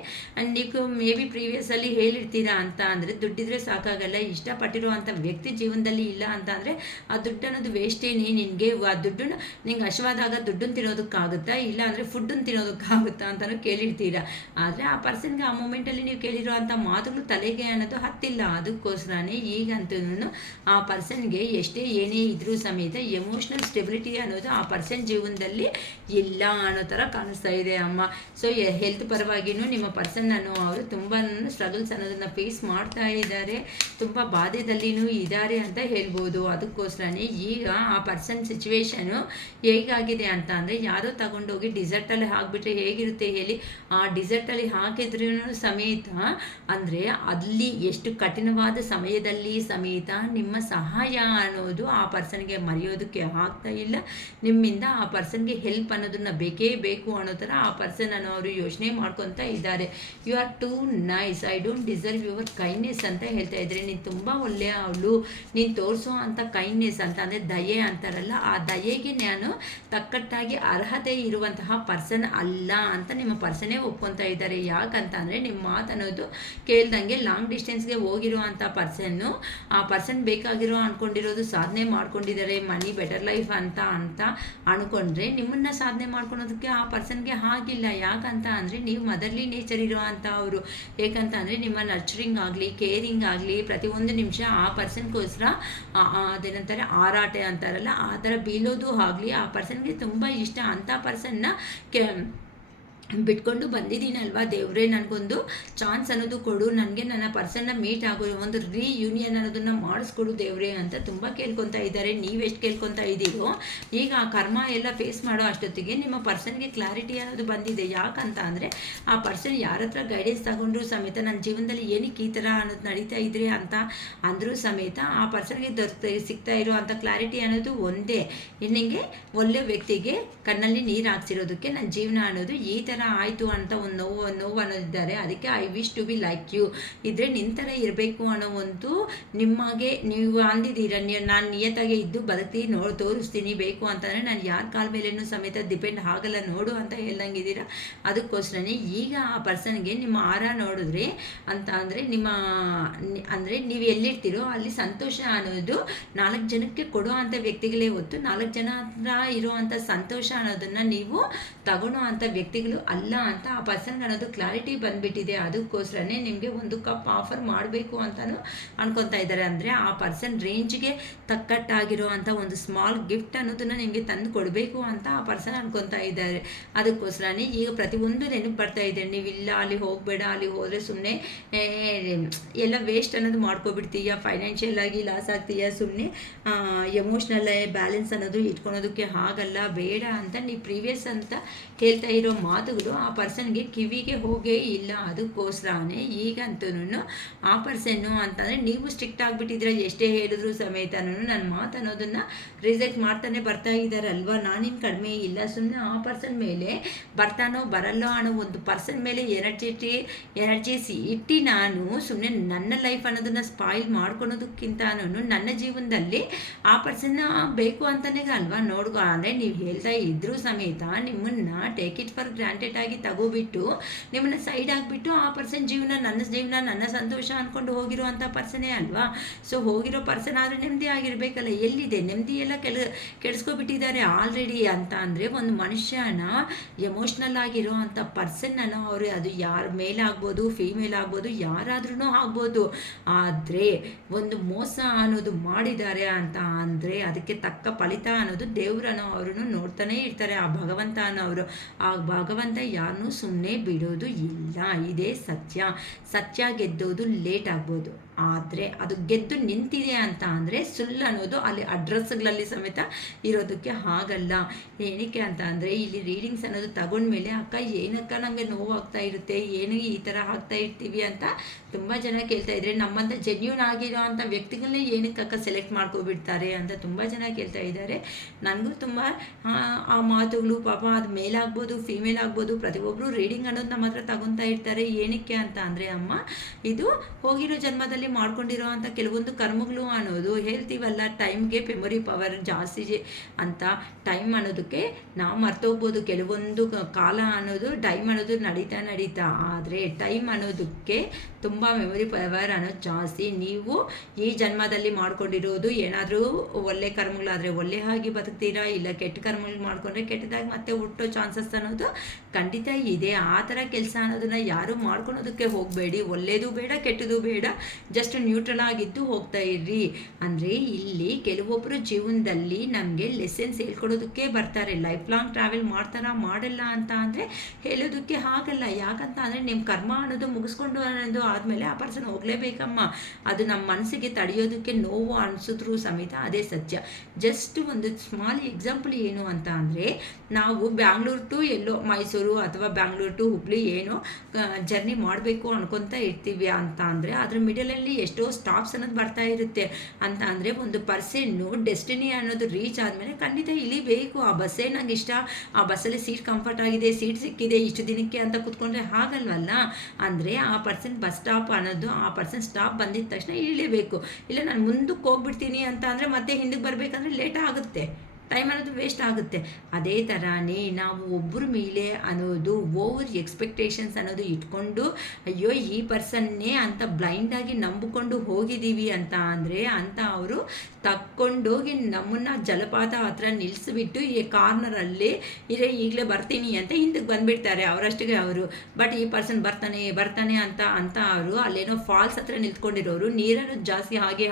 ನೀವು ಮೇ ಬಿ ಪ್ರೀವಿಯಸ್ಸಲ್ಲಿ ಹೇಳಿರ್ತೀರಾ. ಅಂತ ಅಂದರೆ ದುಡ್ಡಿದ್ರೆ ಸಾಕಾಗಲ್ಲ, ಇಷ್ಟಪಟ್ಟಿರುವಂಥ ವ್ಯಕ್ತಿ ಜೀವನದಲ್ಲಿ ಇಲ್ಲ ಅಂತ ಅಂದರೆ ಆ ದುಡ್ಡು ಅನ್ನೋದು ವೇಸ್ಟೇನೇ. ನಿನಗೆ ಆ ದುಡ್ಡನ್ನು ನಿಂಗೆ ಹಶ್ವಾದಾಗ ದುಡ್ಡನ್ನು ತಿನ್ನೋದಕ್ಕಾಗುತ್ತಾ, ಇಲ್ಲ ಅಂದರೆ ಫುಡ್ಡನ್ನು ತಿನ್ನೋದಕ್ಕಾಗುತ್ತಾ ಅಂತಲೂ ಕೇಳಿರ್ತೀರಾ. ಆದರೆ ಆ ಪರ್ಸನ್ಗೆ ಆ ಮೂಮೆಂಟಲ್ಲಿ ನೀವು ಕೇಳಿರೋ ಅಂಥ ಮಾತುಗಳು ತಲೆಗೆ ಅನ್ನೋದು ಹತ್ತಿಲ್ಲ. ಅದಕ್ಕೋಸ್ಕರನೇ ಈಗಂತೂ ಆ ಪರ್ಸನ್ಗೆ ಎಷ್ಟೇ ಏನೇ ಇದ್ರೂ ಸಮೇತ ಎಮೋಷ್ನಲ್ ಸ್ಟೆಬಿಲಿಟಿ ಅನ್ನೋದು ಆ ಪರ್ಸನ್ ಜೀವನದಲ್ಲಿ ಇಲ್ಲ ಅನ್ನೋ ಥರ ಕಾಣಿಸ್ತಾ ಇದೆ ಅಮ್ಮ. ಸೊ ಹೆಲ್ತ್ ಪರವಾಗಿಯೂ ನಿಮ್ಮ ಪರ್ಸನ್ ಅವರು ತುಂಬ ಸ್ಟ್ರಗಲ್ಸ್ ಅನ್ನೋದನ್ನು ಫೇಸ್ ಮಾಡ್ತಾ ಇದ್ದಾರೆ, ತುಂಬ ಬಾಧೆದಲ್ಲಿನೂ ಇದ್ದಾರೆ ಅಂತ ಹೇಳ್ಬೋದು. ಅದಕ್ಕೋಸ್ಕರನೇ ಈಗ ಆ ಪರ್ಸನ್ ಸಿಚುವೇಶನು ಹೇಗಾಗಿದೆ ಅಂತ ಅಂದರೆ, ಯಾರೋ ತಗೊಂಡೋಗಿ ಡಿಸರ್ಟಲ್ಲಿ ಹಾಕಿಬಿಟ್ರೆ ಹೇಗಿರುತ್ತೆ ಹೇಳಿ, ಆ ಡಿಸರ್ಟಲ್ಲಿ ಹಾಕಿದ್ರೂ ಸಮೇತ ಅಂದರೆ ಅಲ್ಲಿ ಎಷ್ಟು ಕಠಿಣವಾದ ಸಮಯದಲ್ಲಿ ಸಮೇತ ನಿಮ್ಮ ಸಹಾಯ ಅನ್ನೋದು ಆ ಪರ್ಸನ್ಗೆ ಮರೆಯೋದಕ್ಕೆ ಆಗ್ತಾ ಇಲ್ಲ. ನಿಮ್ಮಿಂದ ಆ ಪರ್ಸನ್ಗೆ ಹೆಲ್ಪ್ ಅನ್ನೋದನ್ನು ಬೇಕೇ ಬೇಕು ಅನ್ನೋ ಥರ ಆ ಪರ್ಸನ್ ಅವರು ಯೋಚನೆ ಮಾಡ್ಕೊತಾ ಇದ್ದಾರೆ. You are too nice, I don't deserve your kindness ಅಂತ ಹೇಳ್ತಾ ಇದ್ದಾರೆ. ನೀನು ತುಂಬ ಒಳ್ಳೆಯ ಅವಳು, ನೀನು ತೋರಿಸೋ ಅಂಥ ಕೈಂಡ್ನೆಸ್ ಅಂತ ಅಂದರೆ ದಯೆ ಅಂತಾರಲ್ಲ, ಆ ದಯೆಗೆ ನಾನು ತಕ್ಕಟ್ಟಾಗಿ ಅರ್ಹತೆ ಇರುವಂತಹ ಪರ್ಸನ್ ಅಲ್ಲ ಅಂತ ನಿಮ್ಮ ಪರ್ಸನ್ನೇ ಒಪ್ಕೊತಾ ಇದ್ದಾರೆ. ಯಾಕಂತ ಅಂದರೆ ನಿಮ್ಮ ಮಾತನ್ನೋದು ಕೇಳ್ದಂಗೆ ಲಾಂಗ್ ಡಿಸ್ಟೆನ್ಸ್ಗೆ ಹೋಗಿರುವಂಥ ಪರ್ಸನ್ನು, ಆ ಪರ್ಸನ್ ಬೇಕಾಗಿರೋ ಅಂದ್ಕೊಂಡಿರೋದು ಸಾಧನೆ ಮಾಡ್ಕೊಂಡಿದ್ದಾರೆ, ಮನಿ ಬೆಟರ್ ಲೈಫ್ ಅಂತ ಅಂದ್ಕೊಂಡ್ರೆ ನಿಮ್ಮನ್ನು ಸಾಧನೆ ಮಾಡ್ಕೊಳೋದಕ್ಕೆ ಆ ಪರ್ಸನ್ಗೆ ಆಗಿಲ್ಲ. ಯಾಕಂತ ಅಂದರೆ ನೀವು ಮದರ್ಲಿ ನೇಚರ್ ಇರುವಂಥ ಅವರು. ಏಕಂತ ಅಂದರೆ ನಿಮ್ಮ ನರ್ಚರಿಂಗ್ ಆಗಲಿ, ಕೇರಿಂಗ್ ಆಗಲಿ, ಪ್ರತಿಯೊಂದು ನಿಮಿಷ ಆ ಪರ್ಸನ್ಗೋಸ್ಕರ ಅದೇನಂತಾರೆ ಆರಾಟೆ ಅಂತಾರಲ್ಲ, ಆ ಥರ ಬೀಳೋದು ಆಗಲಿ ಆ ಪರ್ಸನ್ಗೆ ತುಂಬ ಇಷ್ಟ. ಅಂಥ ಪರ್ಸನ್ನ ಬಿಟ್ಕೊಂಡು ಬಂದಿದ್ದೀನಲ್ವಾ ದೇವರೇ, ನನಗೊಂದು ಚಾನ್ಸ್ ಅನ್ನೋದು ಕೊಡು, ನನಗೆ ನನ್ನ ಪರ್ಸನ್ನ ಮೀಟ್ ಆಗೋ ಒಂದು ಯೂನಿಯನ್ ಅನ್ನೋದನ್ನು ಮಾಡಿಸ್ಕೊಡು ದೇವರೇ ಅಂತ ತುಂಬ ಕೇಳ್ಕೊತಾ ಇದ್ದಾರೆ. ನೀವೆಷ್ಟು ಕೇಳ್ಕೊತಾ ಇದ್ದೀರೋ ಈಗ ಆ ಕರ್ಮ ಎಲ್ಲ ಫೇಸ್ ಮಾಡೋ ಅಷ್ಟೊತ್ತಿಗೆ ನಿಮ್ಮ ಪರ್ಸನ್ಗೆ ಕ್ಲಾರಿಟಿ ಅನ್ನೋದು ಬಂದಿದೆ. ಯಾಕಂತ ಅಂದರೆ ಆ ಪರ್ಸನ್ ಯಾರ ಹತ್ರ ಗೈಡೆನ್ಸ್ ತಗೊಂಡ್ರೂ ಸಮೇತ ನನ್ನ ಜೀವನದಲ್ಲಿ ಏನಕ್ಕೆ ಈ ಥರ ಅನ್ನೋದು ನಡೀತಾ ಇದ್ರೆ ಅಂತ ಅಂದರೂ ಸಮೇತ ಆ ಪರ್ಸನ್ಗೆ ಸಿಗ್ತಾ ಇರೋ ಅಂಥ ಕ್ಲಾರಿಟಿ ಅನ್ನೋದು ಒಂದೇ, ನಿನಗೆ ಒಳ್ಳೆ ವ್ಯಕ್ತಿಗೆ ಕಣ್ಣಲ್ಲಿ ನೀರು ಹಾಕ್ಸಿರೋದಕ್ಕೆ ನನ್ನ ಜೀವನ ಅನ್ನೋದು ಈ ಥರ ಆಯಿತು ಅಂತ ಒಂದು ನೋವು ಅನ್ನೋದಿದ್ದಾರೆ. ಅದಕ್ಕೆ I wish to be like you, ಇದ್ರೆ ನಿನ್ನ ಥರ ಇರಬೇಕು ಅನ್ನೋ ಒಂದು ನಿಮಗೆ ನೀವು ಅಂದಿದ್ದೀರ, ನಾನು ನಿಯತ್ತಾಗೆ ಇದ್ದು ಬದುಕಿ ತೋರಿಸ್ತೀನಿ, ಬೇಕು ಅಂತಂದರೆ ನಾನು ಯಾರ ಕಾಲ ಮೇಲೇನೂ ಸಮೇತ ಡಿಪೆಂಡ್ ಆಗಲ್ಲ ನೋಡು ಅಂತ ಹೇಳ್ದಂಗಿದ್ದೀರ. ಅದಕ್ಕೋಸ್ಕರನೇ ಈಗ ಆ ಪರ್ಸನ್ಗೆ ನಿಮ್ಮ ಆರ ನೋಡಿದ್ರೆ ಅಂತ ಅಂದರೆ ಅಂದರೆ ನೀವು ಎಲ್ಲಿರ್ತೀರೋ ಅಲ್ಲಿ ಸಂತೋಷ ಅನ್ನೋದು 4 ಜನಕ್ಕೆ ಕೊಡೋ ಅಂಥ ವ್ಯಕ್ತಿಗಳೇ ಹೊತ್ತು 4 ಜನ ಹತ್ರ ಇರೋ ಅಂಥ ಸಂತೋಷ ಅನ್ನೋದನ್ನು ನೀವು ತಗೊಳ್ಳೋ ಅಂಥ ವ್ಯಕ್ತಿಗಳು ಅಲ್ಲ ಅಂತ ಆ ಪರ್ಸನ್ಗೆ ಅನ್ನೋದು ಕ್ಲಾರಿಟಿ ಬಂದುಬಿಟ್ಟಿದೆ. ಅದಕ್ಕೋಸ್ಕರನೇ ನಿಮಗೆ ಒಂದು ಕಪ್ ಆಫರ್ ಮಾಡಬೇಕು ಅಂತಲೂ ಅನ್ಕೊತಾ ಇದ್ದಾರೆ. ಅಂದರೆ ಆ ಪರ್ಸನ್ ರೇಂಜ್ಗೆ ತಕ್ಕಟ್ಟಾಗಿರೋ ಅಂಥ ಒಂದು ಸ್ಮಾಲ್ ಗಿಫ್ಟ್ ಅನ್ನೋದನ್ನು ನಿಮಗೆ ತಂದು ಕೊಡಬೇಕು ಅಂತ ಆ ಪರ್ಸನ್ ಅನ್ಕೊತಾ ಇದ್ದಾರೆ. ಅದಕ್ಕೋಸ್ಕರನೇ ಈಗ ಪ್ರತಿಯೊಂದು ನೆನಪು ಬರ್ತಾ ಇದೆ. ನೀವಿಲ್ಲ ಅಲ್ಲಿ ಹೋಗಬೇಡ, ಅಲ್ಲಿ ಹೋದರೆ ಸುಮ್ಮನೆ ಎಲ್ಲ ವೇಸ್ಟ್ ಅನ್ನೋದು ಮಾಡ್ಕೊಬಿಡ್ತೀಯ, ಫೈನಾನ್ಷಿಯಲ್ ಆಗಿ ಲಾಸ್ ಆಗ್ತೀಯ, ಸುಮ್ಮನೆ ಎಮೋಷ್ನಲ್ ಬ್ಯಾಲೆನ್ಸ್ ಅನ್ನೋದು ಇಟ್ಕೊಳೋದಕ್ಕೆ ಆಗಲ್ಲ, ಬೇಡ ಅಂತ ನೀವು ಪ್ರೀವಿಯಸ್ ಅಂತ ಹೇಳ್ತಾ ಇರೋ ಮಾತುಗಳು ಆ ಪರ್ಸನ್ಗೆ ಕಿವಿಗೆ ಹೋಗೇ ಇಲ್ಲ. ಅದಕ್ಕೋಸ್ಕರನೇ ಈಗಂತೂ ಆ ಪರ್ಸನ್ನು ಅಂತಂದರೆ ನೀವು ಸ್ಟ್ರಿಕ್ಟ್ ಆಗಿಬಿಟ್ಟಿದ್ರೆ ಎಷ್ಟೇ ಹೇಳಿದ್ರು ಸಮೇತನೂ ನನ್ನ ಮಾತು ಅನ್ನೋದನ್ನು ರಿಜೆಕ್ಟ್ ಮಾಡ್ತಾನೆ ಬರ್ತಾ ಇದ್ದಾರೆ ಅಲ್ವಾ. ನಾನಿನ್ನು ಕಡಿಮೆ ಇಲ್ಲ, ಸುಮ್ಮನೆ ಆ ಪರ್ಸನ್ ಮೇಲೆ ಬರ್ತಾನೋ ಬರಲ್ಲೋ ಅನ್ನೋ ಒಂದು ಪರ್ಸನ್ ಮೇಲೆ ಎನರ್ಜಿಸ್ ಇಟ್ಟು ನಾನು ಸುಮ್ಮನೆ ನನ್ನ ಲೈಫ್ ಅನ್ನೋದನ್ನು ಸ್ಪಾಯಿಲ್ ಮಾಡ್ಕೊಳೋದಕ್ಕಿಂತನೂ ನನ್ನ ಜೀವನದಲ್ಲಿ ಆ ಪರ್ಸನ್ನ ಬೇಕು ಅಂತಲೇ ಅಲ್ವಾ ನೋಡ್ಕೊ. ಅಂದರೆ ನೀವು ಹೇಳ್ತಾ ಇದ್ರೂ ಸಮೇತ ನಿಮ್ಮನ್ನು ಟೇಕ್ ಇಟ್ ಫಾರ್ ಗ್ರಾಂಟೆಡ್ ಆಗಿ ತಗೋಬಿಟ್ಟು ನಿಮ್ಮನ್ನು ಸೈಡ್ ಆಗಿಬಿಟ್ಟು ಆ ಪರ್ಸನ್ ಜೀವನ ನನ್ನ ಸಂತೋಷ ಅಂದ್ಕೊಂಡು ಹೋಗಿರೋ ಅಂಥ ಪರ್ಸನೇ ಅಲ್ವಾ. ಸೊ ಹೋಗಿರೋ ಪರ್ಸನ್ ಆದರೆ ನೆಮ್ಮದಿ ಆಗಿರಬೇಕಲ್ಲ. ಎಲ್ಲಿದೆ ನೆಮ್ಮದಿ? ಎಲ್ಲ ಕೆಡಿಸ್ಕೊಬಿಟ್ಟಿದ್ದಾರೆ ಆಲ್ರೆಡಿ. ಅಂತ ಅಂದರೆ ಒಂದು ಮನುಷ್ಯನ ಎಮೋಷ್ನಲ್ ಆಗಿರೋ ಅಂಥ ಪರ್ಸನ್ನನ್ನು ಅವರು ಅದು ಯಾರ ಮೇಲಾಗ್ಬೋದು, ಫೀಮೇಲ್ ಆಗ್ಬೋದು, ಯಾರಾದ್ರೂ ಆಗ್ಬೋದು. ಆದರೆ ಒಂದು ಮೋಸ ಅನ್ನೋದು ಮಾಡಿದ್ದಾರೆ ಅಂತ ಅಂದರೆ ಅದಕ್ಕೆ ತಕ್ಕ ಫಲಿತ ಅನ್ನೋದು ದೇವರನ್ನು ಅವರು ನೋಡ್ತಾನೆ ಇರ್ತಾರೆ. ಆ ಭಗವಂತ ಅನ್ನೋರು, ಆ ಭಗವಂತ ಯಾರನ್ನೂ ಸುಮ್ಮನೆ ಬಿಡೋದು ಇಲ್ಲ. ಇದೇ ಸತ್ಯ ಗೆದ್ದೋದು ಲೇಟ್ ಆಗ್ಬೋದು, ಆದರೆ ಅದು ಗೆದ್ದು ನಿಂತಿದೆ ಅಂತ ಅಂದರೆ ಸುಳ್ಳು ಅನ್ನೋದು ಅಲ್ಲಿ ಅಡ್ರೆಸ್ಗಳಲ್ಲಿ ಸಮೇತ ಇರೋದಕ್ಕೆ ಆಗಲ್ಲ. ಏನಕ್ಕೆ ಅಂತ ಅಂದರೆ ಇಲ್ಲಿ ರೀಡಿಂಗ್ಸ್ ಅನ್ನೋದು ತಗೊಂಡ್ಮೇಲೆ ಅಕ್ಕ ಏನಕ್ಕ ನಮಗೆ ನೋವಾಗ್ತಾ ಇರುತ್ತೆ, ಏನು ಈ ಥರ ಆಗ್ತಾ ಇರ್ತೀವಿ ಅಂತ ತುಂಬ ಜನ ಕೇಳ್ತಾ ಇದ್ರೆ, ನಮ್ಮಂಥ ಜೆನ್ಯೂನ್ ಆಗಿರೋ ಅಂಥ ವ್ಯಕ್ತಿಗಳನ್ನೇ ಏನಕ್ಕೆ ಅಕ್ಕ ಸೆಲೆಕ್ಟ್ ಮಾಡ್ಕೊಬಿಡ್ತಾರೆ ಅಂತ ತುಂಬ ಜನ ಕೇಳ್ತಾ ಇದ್ದಾರೆ. ನನಗೂ ತುಂಬ ಆ ಮಾತುಗಳು ಪಾಪ ಅದು ಮೇಲಾಗ್ಬೋದು ಫೀಮೇಲ್ ಆಗ್ಬೋದು, ಪ್ರತಿಯೊಬ್ಬರು ರೀಡಿಂಗ್ ಅನ್ನೋದು ನಮ್ಮ ಹತ್ರ ತಗೊತಾ ಇರ್ತಾರೆ. ಏನಕ್ಕೆ ಅಂತ ಅಂದರೆ ಅಮ್ಮ ಇದು ಹೋಗಿರೋ ಜನ್ಮದಲ್ಲಿ ಮಾಡ್ಕೊಂಡಿರೋ ಅಂಥ ಕೆಲವೊಂದು ಕರ್ಮಗಳು ಅನ್ನೋದು ಹೇಳ್ತೀವಲ್ಲ, ಟೈಮ್ಗೆ ಮೆಮೊರಿ ಪವರ್ ಜಾಸ್ತಿ ಅಂತ. ಟೈಮ್ ಅನ್ನೋದಕ್ಕೆ ನಾವು ಮರ್ತೋಗ್ಬೋದು, ಕೆಲವೊಂದು ಕಾಲ ಅನ್ನೋದು ಟೈಮ್ ಅನ್ನೋದು ನಡೀತಾ ಆದರೆ ಟೈಮ್ ಅನ್ನೋದಕ್ಕೆ ತುಂಬ ಮೆಮೊರಿ ಪವರ್ ಅನ್ನೋದು ಜಾಸ್ತಿ. ನೀವು ಈ ಜನ್ಮದಲ್ಲಿ ಮಾಡ್ಕೊಂಡಿರೋದು ಏನಾದರೂ ಒಳ್ಳೆ ಕರ್ಮಗಳಾದರೆ ಒಳ್ಳೆ ಆಗಿ ಬದುಕ್ತೀರಾ, ಇಲ್ಲ ಕೆಟ್ಟ ಕರ್ಮಗಳು ಮಾಡ್ಕೊಂಡ್ರೆ ಕೆಟ್ಟದಾಗಿ ಮತ್ತೆ ಹುಟ್ಟೋ ಚಾನ್ಸಸ್ ಅನ್ನೋದು ಖಂಡಿತ ಇದೆ. ಆ ಥರ ಕೆಲಸ ಅನ್ನೋದನ್ನು ಯಾರು ಮಾಡ್ಕೊಳೋದಕ್ಕೆ ಹೋಗಬೇಡಿ. ಒಳ್ಳೆಯದು ಬೇಡ ಕೆಟ್ಟದು ಬೇಡ, ಜಸ್ಟ್ ನ್ಯೂಟ್ರಲ್ ಆಗಿದ್ದು ಹೋಗ್ತಾ ಇರ್ರಿ. ಅಂದರೆ ಇಲ್ಲಿ ಕೆಲವೊಬ್ಬರು ಜೀವನದಲ್ಲಿ ನಮಗೆ ಲೆಸನ್ಸ್ ಹೇಳ್ಕೊಡೋದಕ್ಕೆ ಬರ್ತಾರೆ. ಲೈಫ್ ಲಾಂಗ್ ಟ್ರಾವೆಲ್ ಮಾಡ್ತಾರಾ ಮಾಡಲ್ಲ ಅಂತ ಅಂದರೆ ಹೇಳೋದಕ್ಕೆ ಆಗಲ್ಲ. ಯಾಕಂತ ಅಂದರೆ ನಿಮ್ಮ ಕರ್ಮ ಅನ್ನೋದು ಮುಗಿಸ್ಕೊಂಡು ಅನ್ನೋದು ಆದಮೇಲೆ ಆ ಪರ್ಸನ್ ಹೋಗಲೇಬೇಕಮ್ಮ. ಅದು ನಮ್ಮ ಮನಸ್ಸಿಗೆ ತಡೆಯೋದಕ್ಕೆ ನೋವು ಅನಿಸಿದ್ರು ಸಮೇತ ಅದೇ ಸತ್ಯ. ಜಸ್ಟ್ ಒಂದು ಸ್ಮಾಲ್ ಎಕ್ಸಾಂಪಲ್ ಏನು ಅಂತ ಅಂದರೆ, ನಾವು ಬ್ಯಾಂಗ್ಳೂರು ಟು ಎಲ್ಲೋ ಮೈಸೂರು ಅಥವಾ ಬ್ಯಾಂಗ್ಳೂರು ಟು ಹುಬ್ಳಿ ಏನೋ ಜರ್ನಿ ಮಾಡಬೇಕು ಅನ್ಕೊತಾ ಇರ್ತೀವಿ ಅಂತ ಅಂದರೆ ಅದ್ರ ಮಿಡಲಲ್ಲಿ ಎಷ್ಟೋ ಸ್ಟಾಪ್ಸ್ ಅನ್ನೋದು ಬರ್ತಾ ಇರುತ್ತೆ. ಅಂತ ಅಂದರೆ ಒಂದು ಪರ್ಸನ್ನು ಡೆಸ್ಟಿನಿ ಅನ್ನೋದು ರೀಚ್ ಆದಮೇಲೆ ಖಂಡಿತ ಇಳಿಬೇಕು. ಆ ಬಸ್ಸೇ ನಂಗೆ ಇಷ್ಟ, ಆ ಬಸ್ಸಲ್ಲಿ ಸೀಟ್ ಕಂಫರ್ಟ್ ಆಗಿದೆ, ಸೀಟ್ ಸಿಕ್ಕಿದೆ ಇಷ್ಟು ದಿನಕ್ಕೆ ಅಂತ ಕೂತ್ಕೊಂಡ್ರೆ ಆಗಲ್ವಲ್ಲ. ಅಂದರೆ ಆ ಪರ್ಸನ್ ಬಸ್ ಸ್ಟಾಪ್ ಅನ್ನೋದು ಆ ಪರ್ಸನ್ ಸ್ಟಾಪ್ ಬಂದಿದ ತಕ್ಷಣ ಇಳಿಲೇಬೇಕು. ಇಲ್ಲ ನಾನು ಮುಂದಕ್ಕೆ ಹೋಗ್ಬಿಡ್ತೀನಿ ಅಂತ ಅಂದರೆ ಮತ್ತೆ ಹಿಂದಕ್ಕೆ ಬರಬೇಕಂದ್ರೆ ಲೇಟ್ ಆಗುತ್ತೆ, ಟೈಮ್ ಅನ್ನೋದು ವೇಸ್ಟ್ ಆಗುತ್ತೆ. ಅದೇ ಥರನೇ ನಾವು ಒಬ್ಬರ ಮೇಲೆ ಅನ್ನೋದು ಓವರ್ ಎಕ್ಸ್ಪೆಕ್ಟೇಷನ್ಸ್ ಅನ್ನೋದು ಇಟ್ಕೊಂಡು ಅಯ್ಯೋ ಈ ಪರ್ಸನ್ನೇ ಅಂತ ಬ್ಲೈಂಡಾಗಿ ನಂಬಿಕೊಂಡು ಹೋಗಿದ್ದೀವಿ ಅಂತ ಅಂದರೆ ಅಂತ ಅವರು ತಕ್ಕೊಂಡೋಗಿ ನಮ್ಮನ್ನು ಜಲಪಾತ ಹತ್ರ ನಿಲ್ಲಿಸ್ಬಿಟ್ಟು ಈ ಕಾರ್ನರಲ್ಲಿ ಈಗಲೇ ಬರ್ತೀನಿ ಅಂತ ಹಿಂದಕ್ಕೆ ಬಂದುಬಿಡ್ತಾರೆ ಅವರಷ್ಟಿಗೆ ಅವರು. ಬಟ್ ಈ ಪರ್ಸನ್ ಬರ್ತಾನೆ ಅಂತ ಅವರು ಅಲ್ಲೇನೋ ಫಾಲ್ಸ್ ಹತ್ರ ನಿಂತ್ಕೊಂಡಿರೋರು ನೀರನ್ನು ಜಾಸ್ತಿ ಹಾಗೆ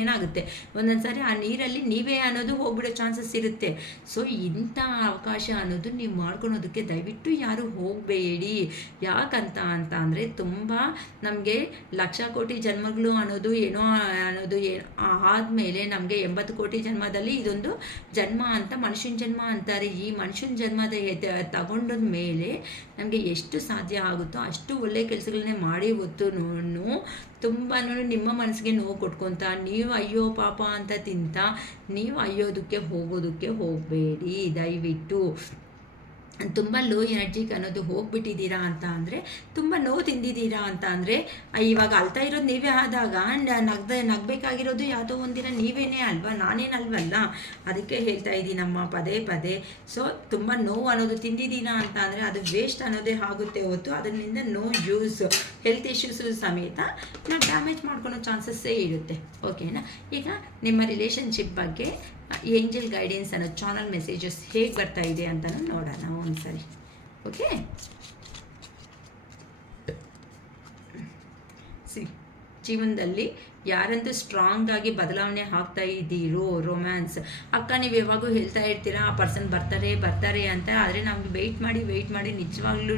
ಏನಾಗುತ್ತೆ ಒಂದೊಂದು ಸಾರಿ ಆ ನೀರಲ್ಲಿ ನೀವೇ ಅನ್ನೋದು ಹೋಗ್ಬಿಡೋ ಚಾನ್ಸಸ್ ಇರುತ್ತೆ. ಸೊ ಇಂಥ ಅವಕಾಶ ಅನ್ನೋದು ನೀವು ಮಾಡ್ಕೊಳೋದಕ್ಕೆ ದಯವಿಟ್ಟು ಯಾರು ಹೋಗಬೇಡಿ. ಯಾಕಂತ ಅಂದರೆ ತುಂಬ ನಮಗೆ ಲಕ್ಷ ಕೋಟಿ ಜನ್ಮಗಳು ಅನ್ನೋದು ಏನೋ ಆದಮೇಲೆ ನಮಗೆ 80 ಕೋಟಿ ಜನ್ಮದಲ್ಲಿ ಇದೊಂದು ಜನ್ಮ ಅಂತ ಮನುಷ್ಯನ ಜನ್ಮ ಅಂತಾರೆ. ಈ ಮನುಷ್ಯನ ಜನ್ಮದ ತಗೊಂಡದ ಮೇಲೆ ನಮಗೆ ಎಷ್ಟು ಸಾಧ್ಯ ಆಗುತ್ತೋ ಅಷ್ಟು ಒಳ್ಳೆ ಕೆಲಸಗಳನ್ನೇ ಮಾಡಿ ಹೊತ್ತು ತುಂಬಾ ನಿಮ್ಮ ಮನಸ್ಸಿಗೆ ನೋವು ಕೊಟ್ಕೊತ ನೀವು ಅಯ್ಯೋ ಪಾಪ ಅಂತ ತಿಂತ ನೀವು ಅಯ್ಯೋದಕ್ಕೆ ಹೋಗೋದಕ್ಕೆ ಹೋಗಬೇಡಿ ದಯವಿಟ್ಟು. ತುಂಬ ಲೋ ಎನರ್ಜಿಗೆ ಅನ್ನೋದು ಹೋಗ್ಬಿಟ್ಟಿದ್ದೀರಾ ಅಂತ ಅಂದರೆ, ತುಂಬ ನೋವು ತಿಂದಿದ್ದೀರಾ ಅಂತ ಅಂದರೆ, ಇವಾಗ ಅಳ್ತಾ ಇರೋದು ನೀವೇ ಆದಾಗ ನಗಬೇಕಾಗಿರೋದು ಯಾವುದೋ ಒಂದಿನ ನೀವೇನೇ ಅಲ್ವಾ, ನಾನೇನಲ್ವಲ್ಲ. ಅದಕ್ಕೆ ಹೇಳ್ತಾ ಇದ್ದೀನಮ್ಮ ಪದೇ. ಸೊ ತುಂಬ ನೋವು ಅನ್ನೋದು ತಿಂದಿದ್ದೀರಾ ಅಂತ ಅಂದರೆ ಅದು ವೇಸ್ಟ್ ಅನ್ನೋದೇ ಆಗುತ್ತೆ ಹೊತ್ತು ಅದರಿಂದ ನೋ ಯೂಸ್. ಹೆಲ್ತ್ ಇಶ್ಯೂಸು ಸಮೇತ ನಾವು ಡ್ಯಾಮೇಜ್ ಮಾಡ್ಕೊಳೋ ಚಾನ್ಸಸ್ಸೇ ಇರುತ್ತೆ. ಓಕೆನಾ? ಈಗ ನಿಮ್ಮ ರಿಲೇಷನ್ಶಿಪ್ ಬಗ್ಗೆ ಏಂಜಲ್ ಗೈಡೆನ್ಸ್ ಅನ್ನೋ ಚಾನಲ್ ಮೆಸೇಜಸ್ ಹೇಗೆ ಬರ್ತಾ ಇದೆ ಅಂತಲೂ ನೋಡೋಣ ಒಂದ್ಸರಿ. ಓಕೆ. ಜೀವನದಲ್ಲಿ ಯಾರಂತೂ ಸ್ಟ್ರಾಂಗ್ ಆಗಿ ಬದಲಾವಣೆ ಆಗ್ತಾ ಇದ್ದೀರೋ ರೊಮ್ಯಾನ್ಸ್. ಅಕ್ಕ ನೀವು ಯಾವಾಗೂ ಹೇಳ್ತಾ ಇರ್ತೀರಾ ಆ ಪರ್ಸನ್ ಬರ್ತಾರೆ ಅಂತ, ಆದರೆ ನಮ್ಗೆ ವೆಯ್ಟ್ ಮಾಡಿ ನಿಜವಾಗ್ಲೂ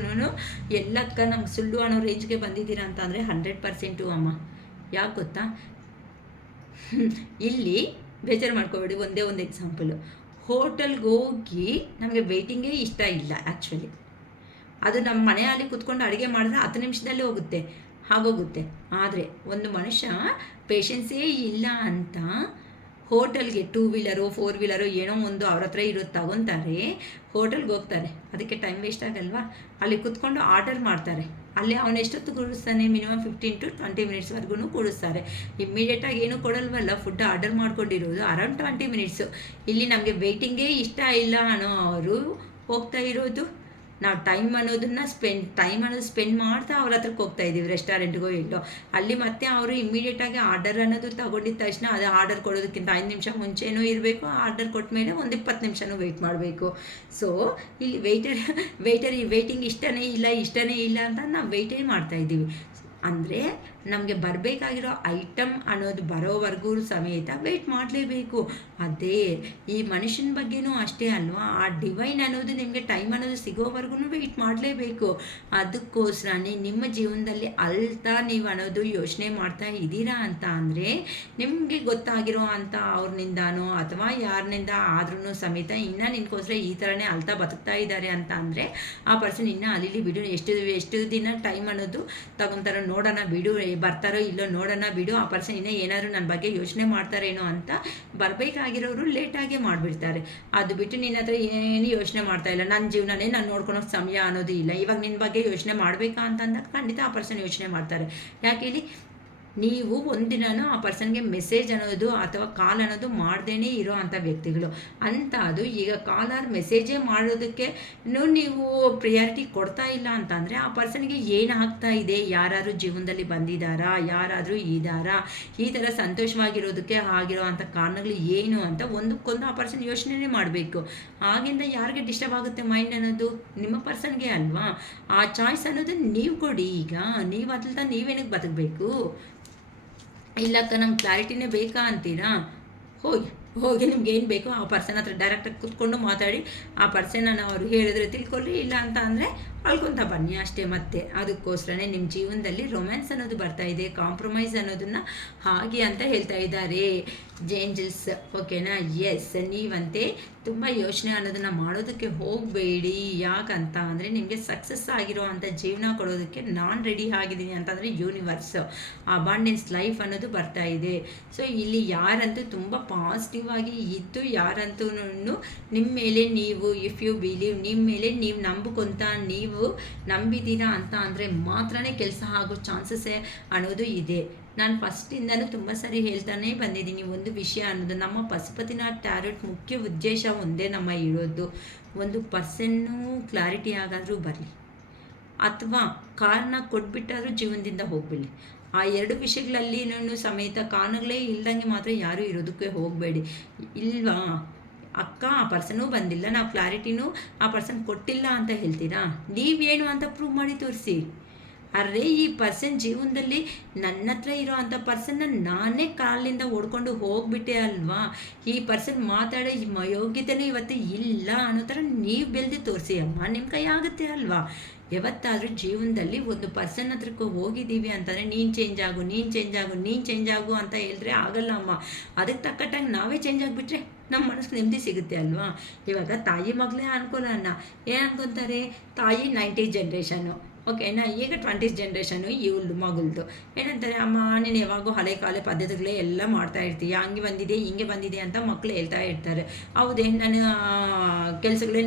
ಎಲ್ಲಕ್ಕ ನಮ್ಗೆ ಸುಳ್ಳು ಅನ್ನೋ ರೇಂಜ್ಗೆ ಬಂದಿದ್ದೀರಾ ಅಂತ ಅಂದರೆ 100% ಅಮ್ಮ. ಯಾಕೆ ಗೊತ್ತಾ, ಇಲ್ಲಿ ಬೇಜಾರು ಮಾಡ್ಕೋಬೇಡಿ. ಒಂದೇ ಒಂದು ಎಕ್ಸಾಂಪಲು, ಹೋಟೆಲ್ಗೆ ಹೋಗಿ ನಮಗೆ ವೆಯ್ಟಿಂಗೇ ಇಷ್ಟ ಇಲ್ಲ ಆ್ಯಕ್ಚುಲಿ. ಅದು ನಮ್ಮ ಮನೆಯಲ್ಲಿ ಕೂತ್ಕೊಂಡು ಅಡುಗೆ ಮಾಡಿದ್ರೆ 10 ನಿಮಿಷದಲ್ಲೇ ಆಗೋಗುತ್ತೆ. ಆದರೆ ಒಂದು ಮನುಷ್ಯ ಪೇಷನ್ಸೇ ಇಲ್ಲ ಅಂತ ಹೋಟೆಲ್ಗೆ 2 ವೀಲರು 4 ವೀಲರು ಏನೋ ಒಂದು ಅವ್ರ ಹತ್ರ ಇರೋದು ತಗೊತಾರೆ, ಹೋಟೆಲ್ಗೆ ಹೋಗ್ತಾರೆ. ಅದಕ್ಕೆ ಟೈಮ್ ವೇಸ್ಟ್ ಆಗಲ್ವಾ? ಅಲ್ಲಿ ಕೂತ್ಕೊಂಡು ಆರ್ಡರ್ ಮಾಡ್ತಾರೆ. ಅಲ್ಲಿ ಅವನು ಎಷ್ಟೊತ್ತು ಕೂಡಿಸ್ತಾನೆ? Minimum 15 to 20 ಮಿನಿಟ್ಸ್ವರೆಗೂ ಕೂಡಿಸ್ತಾರೆ. ಇಮ್ಮಿಡಿಯೇಟಾಗಿ ಏನೂ ಕೊಡಲ್ವಲ್ಲ, ಫುಡ್ ಆರ್ಡರ್ ಮಾಡ್ಕೊಂಡಿರೋದು ಅರೌಂಡ್ 20 ಮಿನಿಟ್ಸು. ಇಲ್ಲಿ ನಮಗೆ ವೆಯ್ಟಿಂಗೇ ಇಷ್ಟ ಇಲ್ಲ ಅನ್ನೋ ಅವರು ಹೋಗ್ತಾ ಇರೋದು. ನಾವು ಟೈಮ್ ಅನ್ನೋದು ಸ್ಪೆಂಡ್ ಮಾಡ್ತಾ ಅವ್ರ ಹತ್ರಕ್ಕೆ ಹೋಗ್ತಾ ಇದ್ದೀವಿ, ರೆಸ್ಟೋರೆಂಟ್ಗೋ ಇಲ್ಲೋ. ಅಲ್ಲಿ ಮತ್ತೆ ಅವರು ಇಮ್ಮಿಡಿಯೇಟಾಗಿ ಆರ್ಡರ್ ಅನ್ನೋದು ತಗೊಂಡಿದ್ದ ತಕ್ಷಣ ಅದು ಆರ್ಡರ್ ಕೊಡೋದಕ್ಕಿಂತ 5 ನಿಮಿಷ ಮುಂಚೆನೂ ಇರಬೇಕು, ಆರ್ಡರ್ ಕೊಟ್ಟ ಮೇಲೆ ಒಂದು 20 ನಿಮಿಷನೂ ವೆಯ್ಟ್ ಮಾಡಬೇಕು. ಸೊ ಇಲ್ಲಿ ವೆಯ್ಟಿಂಗ್ ಇಷ್ಟನೇ ಇಲ್ಲ ಅಂತ ನಾವು ವೆಯ್ಟೇ ಮಾಡ್ತಾಯಿದ್ದೀವಿ. ಅಂದರೆ ನಮಗೆ ಬರಬೇಕಾಗಿರೋ ಐಟಮ್ ಅನ್ನೋದು ಬರೋವರೆಗೂ ಸಮೇತ ವೆಯ್ಟ್ ಮಾಡಲೇಬೇಕು. ಅದೇ ಈ ಮನುಷ್ಯನ ಬಗ್ಗೆನೂ ಅಷ್ಟೇ ಅಲ್ವಾ, ಆ ಡಿವೈನ್ ಅನ್ನೋದು ನಿಮಗೆ ಟೈಮ್ ಅನ್ನೋದು ಸಿಗೋವರೆಗೂ ವೆಯ್ಟ್ ಮಾಡಲೇಬೇಕು. ಅದಕ್ಕೋಸ್ಕರನೇ ನಿಮ್ಮ ಜೀವನದಲ್ಲಿ ಅಳ್ತಾ ನೀವು ಅನ್ನೋದು ಯೋಚನೆ ಮಾಡ್ತಾ ಇದ್ದೀರಾ ಅಂತ ಅಂದರೆ ನಿಮಗೆ ಗೊತ್ತಾಗಿರೋ ಅಂಥ ಅವ್ರನಿಂದಾನೋ ಅಥವಾ ಯಾರನಿಂದ ಆದ್ರೂ ಸಮೇತ ಇನ್ನೂ ನಿನ್ಕೋಸ್ಕರ ಈ ಥರನೇ ಅಳ್ತಾ ಬದುಕ್ತಾ ಇದ್ದಾರೆ ಅಂತ ಅಂದರೆ ಆ ಪರ್ಸನ್ ಇನ್ನೂ ಅಲ್ಲಿ ಬಿಡು, ಎಷ್ಟು ದಿನ ಟೈಮ್ ಅನ್ನೋದು ತಗೊತಾರೋ ನೋಡೋಣ ಬಿಡು, ಬರ್ತಾರೋ ಇಲ್ಲೋ ನೋಡೋಣ ಬಿಡು, ಆ ಪರ್ಸನ್ ಇನ್ನೂ ಏನಾದರೂ ನನ್ನ ಬಗ್ಗೆ ಯೋಚನೆ ಮಾಡ್ತಾರೇನೋ ಅಂತ ಬರಬೇಕಾಗಿರೋರು ಲೇಟಾಗೇ ಮಾಡಿಬಿಡ್ತಾರೆ. ಅದು ಬಿಟ್ಟು ನಿನ್ನ ಹತ್ರ ಏನು ಯೋಚನೆ ಮಾಡ್ತಾ ಇಲ್ಲ, ನನ್ನ ಜೀವನನೇ ನಾನು ನೋಡ್ಕೊಳೋಕ್ಕೆ ಸಮಯ ಅನ್ನೋದು ಇಲ್ಲ, ಇವಾಗ ನಿನ್ನ ಬಗ್ಗೆ ಯೋಚನೆ ಮಾಡಬೇಕಾ ಅಂತಂದಾಗ ಖಂಡಿತ ಆ ಪರ್ಸನ್ ಯೋಚನೆ ಮಾಡ್ತಾರೆ. ಯಾಕೆ ಹೇಳಿ, ನೀವು ಒಂದಿನೂ ಆ ಪರ್ಸನ್ಗೆ ಮೆಸೇಜ್ ಅನ್ನೋದು ಅಥವಾ ಕಾಲ್ ಅನ್ನೋದು ಮಾಡ್ದೇ ಇರೋ ಅಂಥ ವ್ಯಕ್ತಿಗಳು ಅಂತ. ಅದು ಈಗ ಕಾಲ್ ಆರ್ ಮೆಸೇಜೇ ಮಾಡೋದಕ್ಕೆ ನೀವು ಪ್ರಿಯಾರಿಟಿ ಕೊಡ್ತಾ ಇಲ್ಲ ಅಂತಂದರೆ ಆ ಪರ್ಸನ್ಗೆ ಏನಾಗ್ತಾ ಇದೆ, ಯಾರಾದರೂ ಜೀವನದಲ್ಲಿ ಬಂದಿದ್ದಾರಾ, ಯಾರಾದರೂ ಇದ್ದಾರಾ, ಈ ಥರ ಸಂತೋಷವಾಗಿರೋದಕ್ಕೆ ಆಗಿರೋ ಅಂಥ ಕಾರಣಗಳು ಏನು ಅಂತ ಒಂದಕ್ಕೊಂದು ಆ ಪರ್ಸನ್ ಯೋಚನೆ ಮಾಡಬೇಕು. ಆಗಿಂದ ಯಾರಿಗೆ ಡಿಸ್ಟರ್ಬ್ ಆಗುತ್ತೆ ಮೈಂಡ್ ಅನ್ನೋದು? ನಿಮ್ಮ ಪರ್ಸನ್ಗೆ ಅಲ್ವಾ. ಆ ಚಾಯ್ಸ್ ಅನ್ನೋದು ನೀವು ಕೊಡಿ. ಈಗ ನೀವು ಅದಲ್ದ ನೀವೇನಕ್ಕೆ ಬದುಕಬೇಕು? ಇಲ್ಲಕ್ಕ ನಂಗೆ ಕ್ಲಾರಿಟಿನೇ ಬೇಕಾ ಅಂತೀರಾ? ಹೋಗಿ ನಿಮ್ಗೆ ಏನು ಬೇಕೋ ಆ ಪರ್ಸನ್ ಹತ್ರ ಡೈರೆಕ್ಟಾಗಿ ಕೂತ್ಕೊಂಡು ಮಾತಾಡಿ ಆ ಪರ್ಸನನ್ನು ಅವರು ಹೇಳಿದ್ರೆ ತಿಳ್ಕೊಳ್ಳಿ, ಇಲ್ಲ ಅಂತ ಅಂದರೆ ಅಳ್ಕೊತ ಬನ್ನಿ ಅಷ್ಟೇ. ಮತ್ತೆ ಅದಕ್ಕೋಸ್ಕರನೇ ನಿಮ್ಮ ಜೀವನದಲ್ಲಿ ರೊಮ್ಯಾನ್ಸ್ ಅನ್ನೋದು ಬರ್ತಾ ಇದೆ, ಕಾಂಪ್ರಮೈಸ್ ಅನ್ನೋದನ್ನು ಹಾಗೆ ಅಂತ ಹೇಳ್ತಾ ಇದ್ದಾರೆ ಏಂಜಲ್ಸ್. ಓಕೆನಾ? ಎಸ್, ನೀವಂತೆ ತುಂಬ ಯೋಚನೆ ಅನ್ನೋದನ್ನು ಮಾಡೋದಕ್ಕೆ ಹೋಗಬೇಡಿ. ಯಾಕಂತ ಅಂದರೆ ನಿಮಗೆ ಸಕ್ಸಸ್ ಆಗಿರೋ ಅಂಥ ಜೀವನ ಕೊಡೋದಕ್ಕೆ ನಾನು ರೆಡಿ ಆಗಿದ್ದೀನಿ ಅಂತಂದರೆ ಯೂನಿವರ್ಸ್ ಅಬಂಡೆನ್ಸ್ ಲೈಫ್ ಅನ್ನೋದು ಬರ್ತಾ ಇದೆ. ಸೊ ಇಲ್ಲಿ ಯಾರಂತೂ ತುಂಬ ಪಾಸಿಟಿವ್ ಆಗಿ ಇದ್ದು, ಯಾರಂತೂ ನಿಮ್ಮ ಮೇಲೆ ನೀವು ಇಫ್ ಯು ಬಿಲೀವ್, ನಿಮ್ಮ ಮೇಲೆ ನೀವು ನಂಬಿಕೊಂತ ನೀವು ನಂಬಿದ್ದೀರಾ ಅಂತ ಅಂದರೆ ಮಾತ್ರನೇ ಕೆಲಸ ಆಗೋ ಚಾನ್ಸಸ್ಸೇ ಅನ್ನೋದು ಇದೆ. ನಾನು ಫಸ್ಟಿಂದನೂ ತುಂಬ ಸರಿ ಹೇಳ್ತಾನೆ ಬಂದಿದ್ದೀನಿ ಒಂದು ವಿಷಯ ಅನ್ನೋದು, ನಮ್ಮ ಪಶುಪತಿನಾಥ್ ಟ್ಯಾರೋಟ್ ಮುಖ್ಯ ಉದ್ದೇಶ ಒಂದೇ ನಮ್ಮ ಇರೋದು, ಒಂದು ಪರ್ಸನ್ನು ಕ್ಲಾರಿಟಿ ಆಗಾದರೂ ಬರಲಿ ಅಥವಾ ಕಾರಣ ಕೊಟ್ಬಿಟ್ಟಾದ್ರೂ ಜೀವನದಿಂದ ಹೋಗ್ಬಿಡಲಿ. ಆ 2 ವಿಷಯಗಳಲ್ಲಿ ಸಮೇತ ಕಾರಣಗಳೇ ಇಲ್ದಂಗೆ ಮಾತ್ರ ಯಾರೂ ಇರೋದಕ್ಕೆ ಹೋಗಬೇಡಿ. ಇಲ್ವಾ ಅಕ್ಕ, ಆ ಪರ್ಸನೂ ಬಂದಿಲ್ಲ, ನಾವು ಕ್ಲಾರಿಟಿನೂ ಆ ಪರ್ಸನ್ ಕೊಟ್ಟಿಲ್ಲ ಅಂತ ಹೇಳ್ತೀರಾ? ನೀವೇನು ಅಂತ ಪ್ರೂವ್ ಮಾಡಿ ತೋರಿಸಿ. ಅರೆ ಈ ಪರ್ಸನ್ ಜೀವನದಲ್ಲಿ ನನ್ನ ಹತ್ರ ಇರೋ ಅಂಥ ಪರ್ಸನ್ನ ನಾನೇ ಕಾಲಿಂದ ಓಡ್ಕೊಂಡು ಹೋಗ್ಬಿಟ್ಟೆ ಅಲ್ವಾ, ಈ ಪರ್ಸನ್ ಮಾತಾಡೋ ಯೋಗ್ಯತೆಯೂ ಇವತ್ತು ಇಲ್ಲ ಅನ್ನೋ ಥರ ನೀವು ಬೆಳೆದು ತೋರಿಸಿ ಅಮ್ಮ, ನಿಮ್ಮ ಕೈ ಆಗುತ್ತೆ ಅಲ್ವಾ. ಯಾವತ್ತಾದರೂ ಜೀವನದಲ್ಲಿ ಒಂದು ಪರ್ಸನ್ ಹತ್ರಕ್ಕೆ ಹೋಗಿದ್ದೀವಿ ಅಂತಂದರೆ ನೀನು ಚೇಂಜ್ ಆಗು ಅಂತ ಹೇಳಿದ್ರೆ ಆಗಲ್ಲ ಅಮ್ಮ. ಅದಕ್ಕೆ ತಕ್ಕಟ್ಟಾಗಿ ನಾವೇ ಚೇಂಜ್ ಆಗಿಬಿಟ್ರೆ ನಮ್ಮ ಮನಸ್ಸಿಗೆ ನೆಮ್ಮದಿ ಸಿಗುತ್ತೆ ಅಲ್ವಾ. ಇವಾಗ ತಾಯಿ ಮಗಳೇ ಅನ್ಕೊಳ್ಳೋಣ, ಏನು ಅನ್ಕೊತಾರೆ, ತಾಯಿ 90s ಜನ್ರೇಷನ್ನು, ಓಕೆನಾ, ಈಗ 20s ಜನ್ರೇಷನ್ನು ಇವಳು ಮಗಳ್ದು. ಏನಂತಾರೆ, ಅಮ್ಮ ನೀನು ಯಾವಾಗೂ ಹಳೆ ಕಾಲ ಪದ್ಧತಿಗಳೇ ಎಲ್ಲ ಮಾಡ್ತಾ ಇರ್ತೀಯ, ಹಂಗೆ ಬಂದಿದೆ ಹಿಂಗೆ ಬಂದಿದೆ ಅಂತ ಮಕ್ಕಳು ಹೇಳ್ತಾ ಇರ್ತಾರೆ. ಹೌದೇ, ನನ್ನ ಕೆಲಸಗಳೇ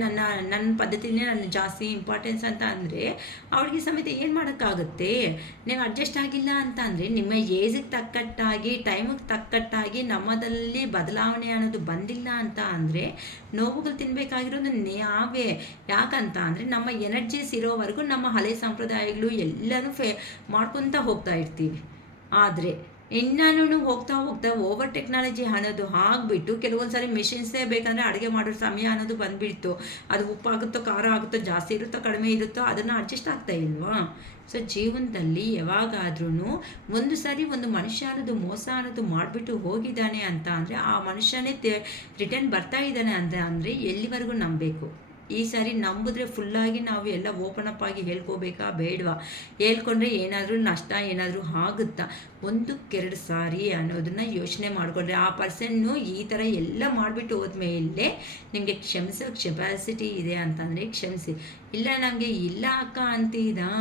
ನನ್ನ ಪದ್ಧತಿನೇ ನನ್ನ ಜಾಸ್ತಿ ಇಂಪಾರ್ಟೆನ್ಸ್ ಅಂತ ಅಂದರೆ ಅವ್ರಿಗೆ ಸಮೇತ ಏನು ಮಾಡೋಕ್ಕಾಗುತ್ತೆ? ನೀವು ಅಡ್ಜಸ್ಟ್ ಆಗಿಲ್ಲ ಅಂತ ಅಂದರೆ ನಿಮ್ಮ ಏಜಿಗೆ ತಕ್ಕಟ್ಟಾಗಿ ಟೈಮಿಗೆ ತಕ್ಕಟ್ಟಾಗಿ ನಮ್ಮದಲ್ಲಿ ಬದಲಾವಣೆ ಅನ್ನೋದು ಬಂದಿಲ್ಲ ಅಂತ ಅಂದರೆ ನೋವುಗಳು ತಿನ್ನಬೇಕಾಗಿರೋದು ನಾವೇ. ಯಾಕಂತ ಅಂದರೆ ನಮ್ಮ ಎನರ್ಜೀಸ್ ಇರೋವರೆಗೂ ನಮ್ಮ ಹಳೆ ಸಂಪ್ರದಾಯಗಳು ಎಲ್ಲನೂ ಮಾಡ್ಕೊತ ಹೋಗ್ತಾ ಇರ್ತೀವಿ. ಆದರೆ ಇನ್ನೂ ಹೋಗ್ತಾ ಹೋಗ್ತಾ ಓವರ್ ಟೆಕ್ನಾಲಜಿ ಅನ್ನೋದು ಆಗಿಬಿಟ್ಟು ಕೆಲವೊಂದು ಸಾರಿ ಮಿಷಿನ್ಸೇ ಬೇಕಂದರೆ ಅಡುಗೆ ಮಾಡೋ ಸಮಯ ಅನ್ನೋದು ಬಂದುಬಿಡ್ತು. ಅದು ಉಪ್ಪಾಗುತ್ತೋ ಖಾರ ಆಗುತ್ತೋ ಜಾಸ್ತಿ ಇರುತ್ತೋ ಕಡಿಮೆ ಇರುತ್ತೋ ಅದನ್ನು ಅಡ್ಜಸ್ಟ್ ಆಗ್ತಾ ಇಲ್ವಾ? ಸೊ ಜೀವನದಲ್ಲಿ ಯಾವಾಗಾದ್ರೂ ಒಂದು ಸಾರಿ ಒಂದು ಮನುಷ್ಯ ಅನ್ನೋದು ಮೋಸ ಅನ್ನೋದು ಮಾಡಿಬಿಟ್ಟು ಹೋಗಿದ್ದಾನೆ ಅಂತ ಅಂದರೆ ಆ ಮನುಷ್ಯನೇ ರಿಟರ್ನ್ ಬರ್ತಾ ಇದ್ದಾನೆ ಅಂದರೆ ಎಲ್ಲಿವರೆಗೂ ನಂಬಬೇಕು? ಈ ಸಾರಿ ನಂಬಿದ್ರೆ ಫುಲ್ಲಾಗಿ ನಾವು ಎಲ್ಲ ಓಪನ್ ಅಪ್ ಆಗಿ ಹೇಳ್ಕೋಬೇಕಾ ಬೇಡವಾ? ಹೇಳ್ಕೊಂಡ್ರೆ ಏನಾದರೂ ನಷ್ಟ ಏನಾದರೂ ಆಗುತ್ತಾ? 1-2 ಸಾರಿ ಅನ್ನೋದನ್ನು ಯೋಚನೆ ಮಾಡಿಕೊಂಡ್ರೆ ಆ ಪರ್ಸನ್ನು ಈ ಥರ ಎಲ್ಲ ಮಾಡಿಬಿಟ್ಟು ಹೋದ್ಮೇಲೆ ನಿಮಗೆ ಕ್ಷಮಿಸೋ ಕೆಪಾಸಿಟಿ ಇದೆ ಅಂತಂದರೆ ಕ್ಷಮಿಸಿ. ಇಲ್ಲ ನನಗೆ ಇಲ್ಲ ಅಕ್ಕ ಅಂತೀರಾ,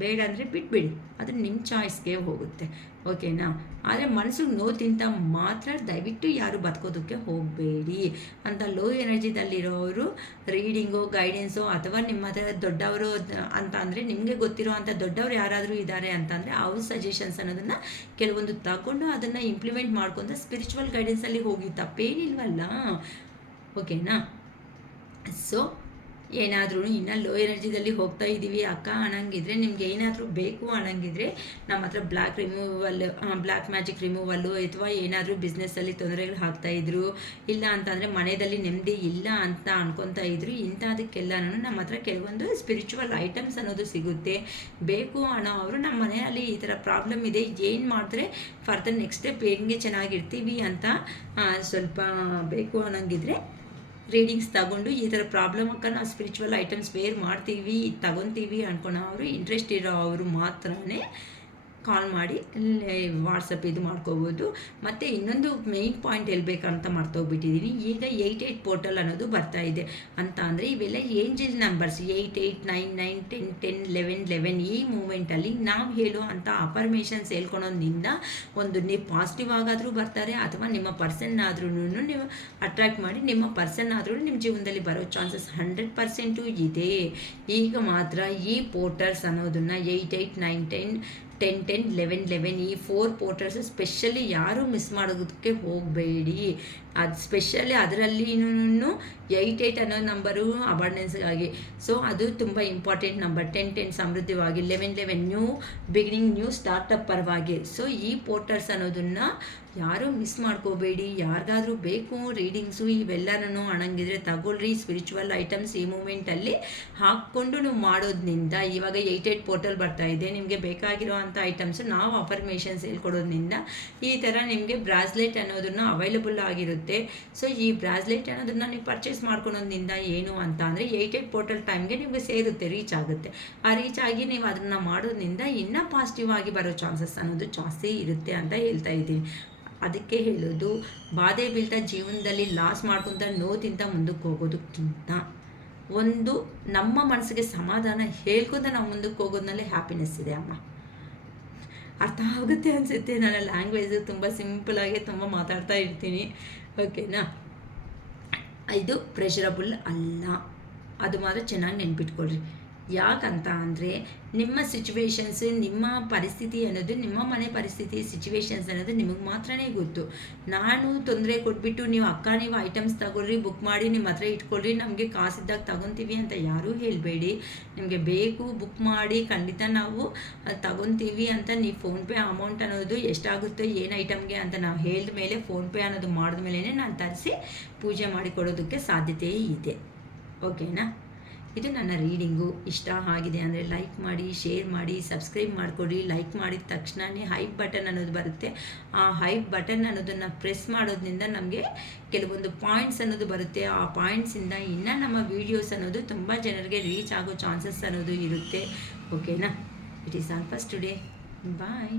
ಬೇಡ ಅಂದರೆ ಬಿಟ್ಬಿಡಿ, ಅದು ನಿಮ್ಮ ಚಾಯ್ಸ್ಗೆ ಹೋಗುತ್ತೆ. ಓಕೆನಾ? ಆದರೆ ಮನಸ್ಸಿಗೆ ನೋವು ತಿಂತ ಮಾತ್ರ ದಯವಿಟ್ಟು ಯಾರು ಬದುಕೋದಕ್ಕೆ ಹೋಗಬೇಡಿ ಅಂತ. ಲೋ ಎನರ್ಜಿದಲ್ಲಿರೋರು ರೀಡಿಂಗು ಗೈಡೆನ್ಸು ಅಥವಾ ನಿಮ್ಮ ಹತ್ರ ದೊಡ್ಡವರು ಅಂತ ಅಂದರೆ ನಿಮಗೆ ಗೊತ್ತಿರೋ ಅಂಥ ದೊಡ್ಡವರು ಯಾರಾದರೂ ಇದ್ದಾರೆ ಅಂತಂದರೆ ಅವ್ರ ಸಜೆಷನ್ಸ್ ಅನ್ನೋದನ್ನು ಕೆಲವೊಂದು ತಗೊಂಡು ಅದನ್ನು ಇಂಪ್ಲಿಮೆಂಟ್ ಮಾಡ್ಕೊಂಡು ಸ್ಪಿರಿಚುವಲ್ ಗೈಡೆನ್ಸಲ್ಲಿ ಹೋಗಿ ತಪ್ಪೇನಿಲ್ವಲ್ಲ. ಓಕೆನಾ? ಸೊ ಏನಾದರೂ ಇನ್ನೂ ಲೋ ಎನರ್ಜಿದಲ್ಲಿ ಹೋಗ್ತಾ ಇದ್ದೀವಿ ಅಕ್ಕ ಅನ್ನಂಗಿದ್ರೆ, ನಿಮ್ಗೆ ಏನಾದರೂ ಬೇಕು ಅನ್ನಂಗಿದ್ರೆ ನಮ್ಮ ಹತ್ರ ಬ್ಲ್ಯಾಕ್ ಮ್ಯಾಜಿಕ್ ರಿಮೂವಲ್ಲು ಅಥವಾ ಏನಾದರೂ ಬಿಸ್ನೆಸ್ಸಲ್ಲಿ ತೊಂದರೆಗಳು ಆಗ್ತಾಯಿದ್ರು, ಇಲ್ಲ ಅಂತಂದರೆ ಮನೆಯಲ್ಲಿ ನೆಮ್ಮದಿ ಇಲ್ಲ ಅಂತ ಅನ್ಕೊತಾ ಇದ್ರು, ಇಂಥದಕ್ಕೆಲ್ಲನೂ ನಮ್ಮ ಹತ್ರ ಕೆಲವೊಂದು ಸ್ಪಿರಿಚುವಲ್ ಐಟಮ್ಸ್ ಅನ್ನೋದು ಸಿಗುತ್ತೆ. ಬೇಕು ಅನ್ನೋ ಅವರು ನಮ್ಮ ಮನೆಯಲ್ಲಿ ಈ ಥರ ಪ್ರಾಬ್ಲಮ್ ಇದೆ, ಏನು ಮಾಡಿದ್ರೆ ಫರ್ದರ್ ನೆಕ್ಸ್ಟ್ ಸ್ಟೆಪ್ ಹೆಂಗೆ ಚೆನ್ನಾಗಿರ್ತೀವಿ ಅಂತ ಸ್ವಲ್ಪ ಬೇಕು ಅನ್ನೋಂಗಿದ್ರೆ ರೀಡಿಂಗ್ಸ್ ತಗೊಂಡು ಈ ಥರ ಪ್ರಾಬ್ಲಮ್ ಅಕ್ಕ ನಾವು ಸ್ಪಿರಿಚುವಲ್ ಐಟಮ್ಸ್ ವೇರ್ ಮಾಡ್ತೀವಿ ತಗೊತೀವಿ ಅಂದ್ಕೊಳೋ ಅವರು ಇಂಟ್ರೆಸ್ಟ್ ಇರೋ ಅವರು ಮಾತ್ರನೇ ಕಾಲ್ ಮಾಡಿ ವಾಟ್ಸಪ್ ಇದು ಮಾಡ್ಕೋಬೋದು. ಮತ್ತು ಇನ್ನೊಂದು ಮೇಯ್ನ್ ಪಾಯಿಂಟ್ ಹೇಳ್ಬೇಕಂತ ಮರ್ತೋಗ್ಬಿಟ್ಟಿದ್ದೀನಿ. ಈಗ 88 ಪೋರ್ಟಲ್ ಅನ್ನೋದು ಬರ್ತಾ ಇದೆ ಅಂತ ಅಂದರೆ ಇವೆಲ್ಲ ಏಂಜಲ್ ನಂಬರ್ಸ್ 88, 99, 10, 10, 11, 11 ಈ ಮೂಮೆಂಟಲ್ಲಿ ನಾವು ಹೇಳೋ ಅಂಥ ಅಫರ್ಮೇಷನ್ಸ್ ಹೇಳ್ಕೊಳೋದ್ರಿಂದ ಒಂದು ನೀವು ಪಾಸಿಟಿವ್ ಆಗಾದರೂ ಬರ್ತಾರೆ ಅಥವಾ ನಿಮ್ಮ ಪರ್ಸನ್ ಆದ್ರೂ ನೀವು ಅಟ್ರಾಕ್ಟ್ ಮಾಡಿ ನಿಮ್ಮ ಪರ್ಸನ್ ಆದ್ರೂ ನಿಮ್ಮ ಜೀವನದಲ್ಲಿ ಬರೋ ಚಾನ್ಸಸ್ 100% ಇದೆ. ಈಗ ಮಾತ್ರ ಈ ಪೋರ್ಟಲ್ಸ್ ಅನ್ನೋದನ್ನು 88, 9, 10, 10, 10, 11, 11 ಈ 4 ಪೋರ್ಟಲ್ಸ್ ಸ್ಪೆಷಲಿ ಯಾರೂ ಮಿಸ್ ಮಾಡೋದಕ್ಕೆ ಹೋಗಬೇಡಿ. ಅದು ಸ್ಪೆಷಲಿ ಅದರಲ್ಲಿನೂ 88 ಅನ್ನೋ ನಂಬರು ಅಬಂಡೆನ್ಸ್ಗಾಗಿ, ಸೊ ಅದು ತುಂಬ ಇಂಪಾರ್ಟೆಂಟ್ ನಂಬರ್. 10, 10 ಸಮೃದ್ಧವಾಗಿ, 11, 11 ನ್ಯೂ ಬಿಗಿನಿಂಗ್, ನ್ಯೂ ಸ್ಟಾರ್ಟಪ್ ಪರವಾಗಿ. ಸೊ ಈ ಪೋರ್ಟಲ್ಸ್ ಅನ್ನೋದನ್ನು ಯಾರೂ ಮಿಸ್ ಮಾಡ್ಕೋಬೇಡಿ. ಯಾರಿಗಾದ್ರೂ ಬೇಕು ರೀಡಿಂಗ್ಸು ಇವೆಲ್ಲನೂ ಅನ್ನಂಗಿದ್ರೆ ತಗೊಳ್ರಿ. ಸ್ಪಿರಿಚುವಲ್ ಐಟಮ್ಸ್ ಈ ಮೂಮೆಂಟಲ್ಲಿ ಹಾಕ್ಕೊಂಡು ನೀವು ಮಾಡೋದ್ರಿಂದ ಇವಾಗ 88 ಪೋರ್ಟಲ್ ಬರ್ತಾ ಇದೆ. ನಿಮಗೆ ಬೇಕಾಗಿರೋ ಅಂಥ ಐಟಮ್ಸು ನಾವು ಅಫರ್ಮೇಷನ್ಸ್ ಹೇಳ್ಕೊಡೋದ್ರಿಂದ ಈ ಥರ ನಿಮಗೆ ಬ್ರಾಸ್ಲೆಟ್ ಅನ್ನೋದನ್ನು ಅವೈಲಬಲ್ ಆಗಿರುತ್ತೆ. ಸೊ ಈ ಬ್ರಾಸ್ಲೆಟ್ ಅನ್ನೋದನ್ನು ನೀವು ಪರ್ಚೇಸ್ ಮಾಡ್ಕೊಳೋದ್ರಿಂದ ಏನು ಅಂತ ಅಂದರೆ 88 ಪೋರ್ಟಲ್ ಟೈಮ್ಗೆ ನಿಮಗೆ ಸೇರುತ್ತೆ, ರೀಚ್ ಆಗುತ್ತೆ. ಆ ರೀಚ್ ಆಗಿ ನೀವು ಅದನ್ನು ಮಾಡೋದ್ರಿಂದ ಇನ್ನೂ ಪಾಸಿಟಿವ್ ಆಗಿ ಬರೋ ಚಾನ್ಸಸ್ ಅನ್ನೋದು ಜಾಸ್ತಿ ಇರುತ್ತೆ ಅಂತ ಹೇಳ್ತಾ ಇದ್ದೀನಿ. ಅದಕ್ಕೆ ಹೇಳೋದು, ಬಾಧೆ ಬೀಳ್ತಾ ಜೀವನದಲ್ಲಿ ಲಾಸ್ ಮಾಡ್ಕೊತ ನೋವುತಿಂತ ಮುಂದಕ್ಕೆ ಹೋಗೋದಕ್ಕಿಂತ ಒಂದು ನಮ್ಮ ಮನಸ್ಸಿಗೆ ಸಮಾಧಾನ ಹೇಳ್ಕೊಂತ ನಾವು ಮುಂದಕ್ಕೆ ಹೋಗೋದ್ರಲ್ಲಿ ಹ್ಯಾಪಿನೆಸ್ ಇದೆ ಅಮ್ಮ. ಅರ್ಥ ಆಗುತ್ತೆ ಅನಿಸುತ್ತೆ. ನನ್ನ ಲ್ಯಾಂಗ್ವೇಜು ತುಂಬ ಸಿಂಪಲಾಗಿ ತುಂಬ ಮಾತಾಡ್ತಾ ಇರ್ತೀನಿ. ಓಕೆನಾ? ಇದು ಪ್ರೆಷರಬಲ್ ಅಲ್ಲ, ಅದು ಮಾತ್ರ ಚೆನ್ನಾಗಿ ನೆನ್ಪಿಟ್ಕೊಳ್ರಿ. ಯಾಕಂತ ಅಂದರೆ ನಿಮ್ಮ ಸಿಚುವೇಶನ್ಸು, ನಿಮ್ಮ ಪರಿಸ್ಥಿತಿ ಅನ್ನೋದು, ನಿಮ್ಮ ಮನೆ ಪರಿಸ್ಥಿತಿ ಸಿಚುವೇಶನ್ಸ್ ಅನ್ನೋದು ನಿಮಗೆ ಮಾತ್ರನೇ ಗೊತ್ತು. ನಾನು ತೊಂದರೆ ಕೊಟ್ಬಿಟ್ಟು ನೀವು ಐಟಮ್ಸ್ ತಗೊಳ್ರಿ, ಬುಕ್ ಮಾಡಿ ನಿಮ್ಮ ಹತ್ರ ಇಟ್ಕೊಳ್ರಿ, ನಮಗೆ ಕಾಸಿದ್ದಾಗ ತಗೊತೀವಿ ಅಂತ ಯಾರೂ ಹೇಳಬೇಡಿ. ನಿಮಗೆ ಬೇಕು ಬುಕ್ ಮಾಡಿ, ಖಂಡಿತ ನಾವು ತಗೊತೀವಿ ಅಂತ ನೀವು ಫೋನ್ಪೇ ಅಮೌಂಟ್ ಅನ್ನೋದು ಎಷ್ಟಾಗುತ್ತೋ ಏನು ಐಟಮ್ಗೆ ಅಂತ ನಾವು ಹೇಳಿದ ಮೇಲೆ ಫೋನ್ಪೇ ಅನ್ನೋದು ಮಾಡಿದ ಮೇಲೇ ನಾನು ತರಿಸಿ ಪೂಜೆ ಮಾಡಿಕೊಡೋದಕ್ಕೆ ಸಾಧ್ಯತೆ ಇದೆ. ಓಕೆನಾ? ಇದು ನನ್ನ ರೀಡಿಂಗು. ಇಷ್ಟ ಆಗಿದೆ ಅಂದರೆ ಲೈಕ್ ಮಾಡಿ, ಶೇರ್ ಮಾಡಿ, ಸಬ್ಸ್ಕ್ರೈಬ್ ಮಾಡಿಕೊಡಿ. ಲೈಕ್ ಮಾಡಿದ ತಕ್ಷಣವೇ ಹೈಪ್ ಬಟನ್ ಅನ್ನೋದು ಬರುತ್ತೆ. ಆ ಹೈಪ್ ಬಟನ್ ಅನ್ನೋದನ್ನು ಪ್ರೆಸ್ ಮಾಡೋದ್ರಿಂದ ನಮಗೆ ಕೆಲವೊಂದು ಪಾಯಿಂಟ್ಸ್ ಅನ್ನೋದು ಬರುತ್ತೆ. ಆ ಪಾಯಿಂಟ್ಸಿಂದ ಇನ್ನೂ ನಮ್ಮ ವೀಡಿಯೋಸ್ ಅನ್ನೋದು ತುಂಬ ಜನರಿಗೆ ರೀಚ್ ಆಗೋ ಚಾನ್ಸಸ್ ಅನ್ನೋದು ಇರುತ್ತೆ. ಓಕೆನಾ? It is all for today. Bye.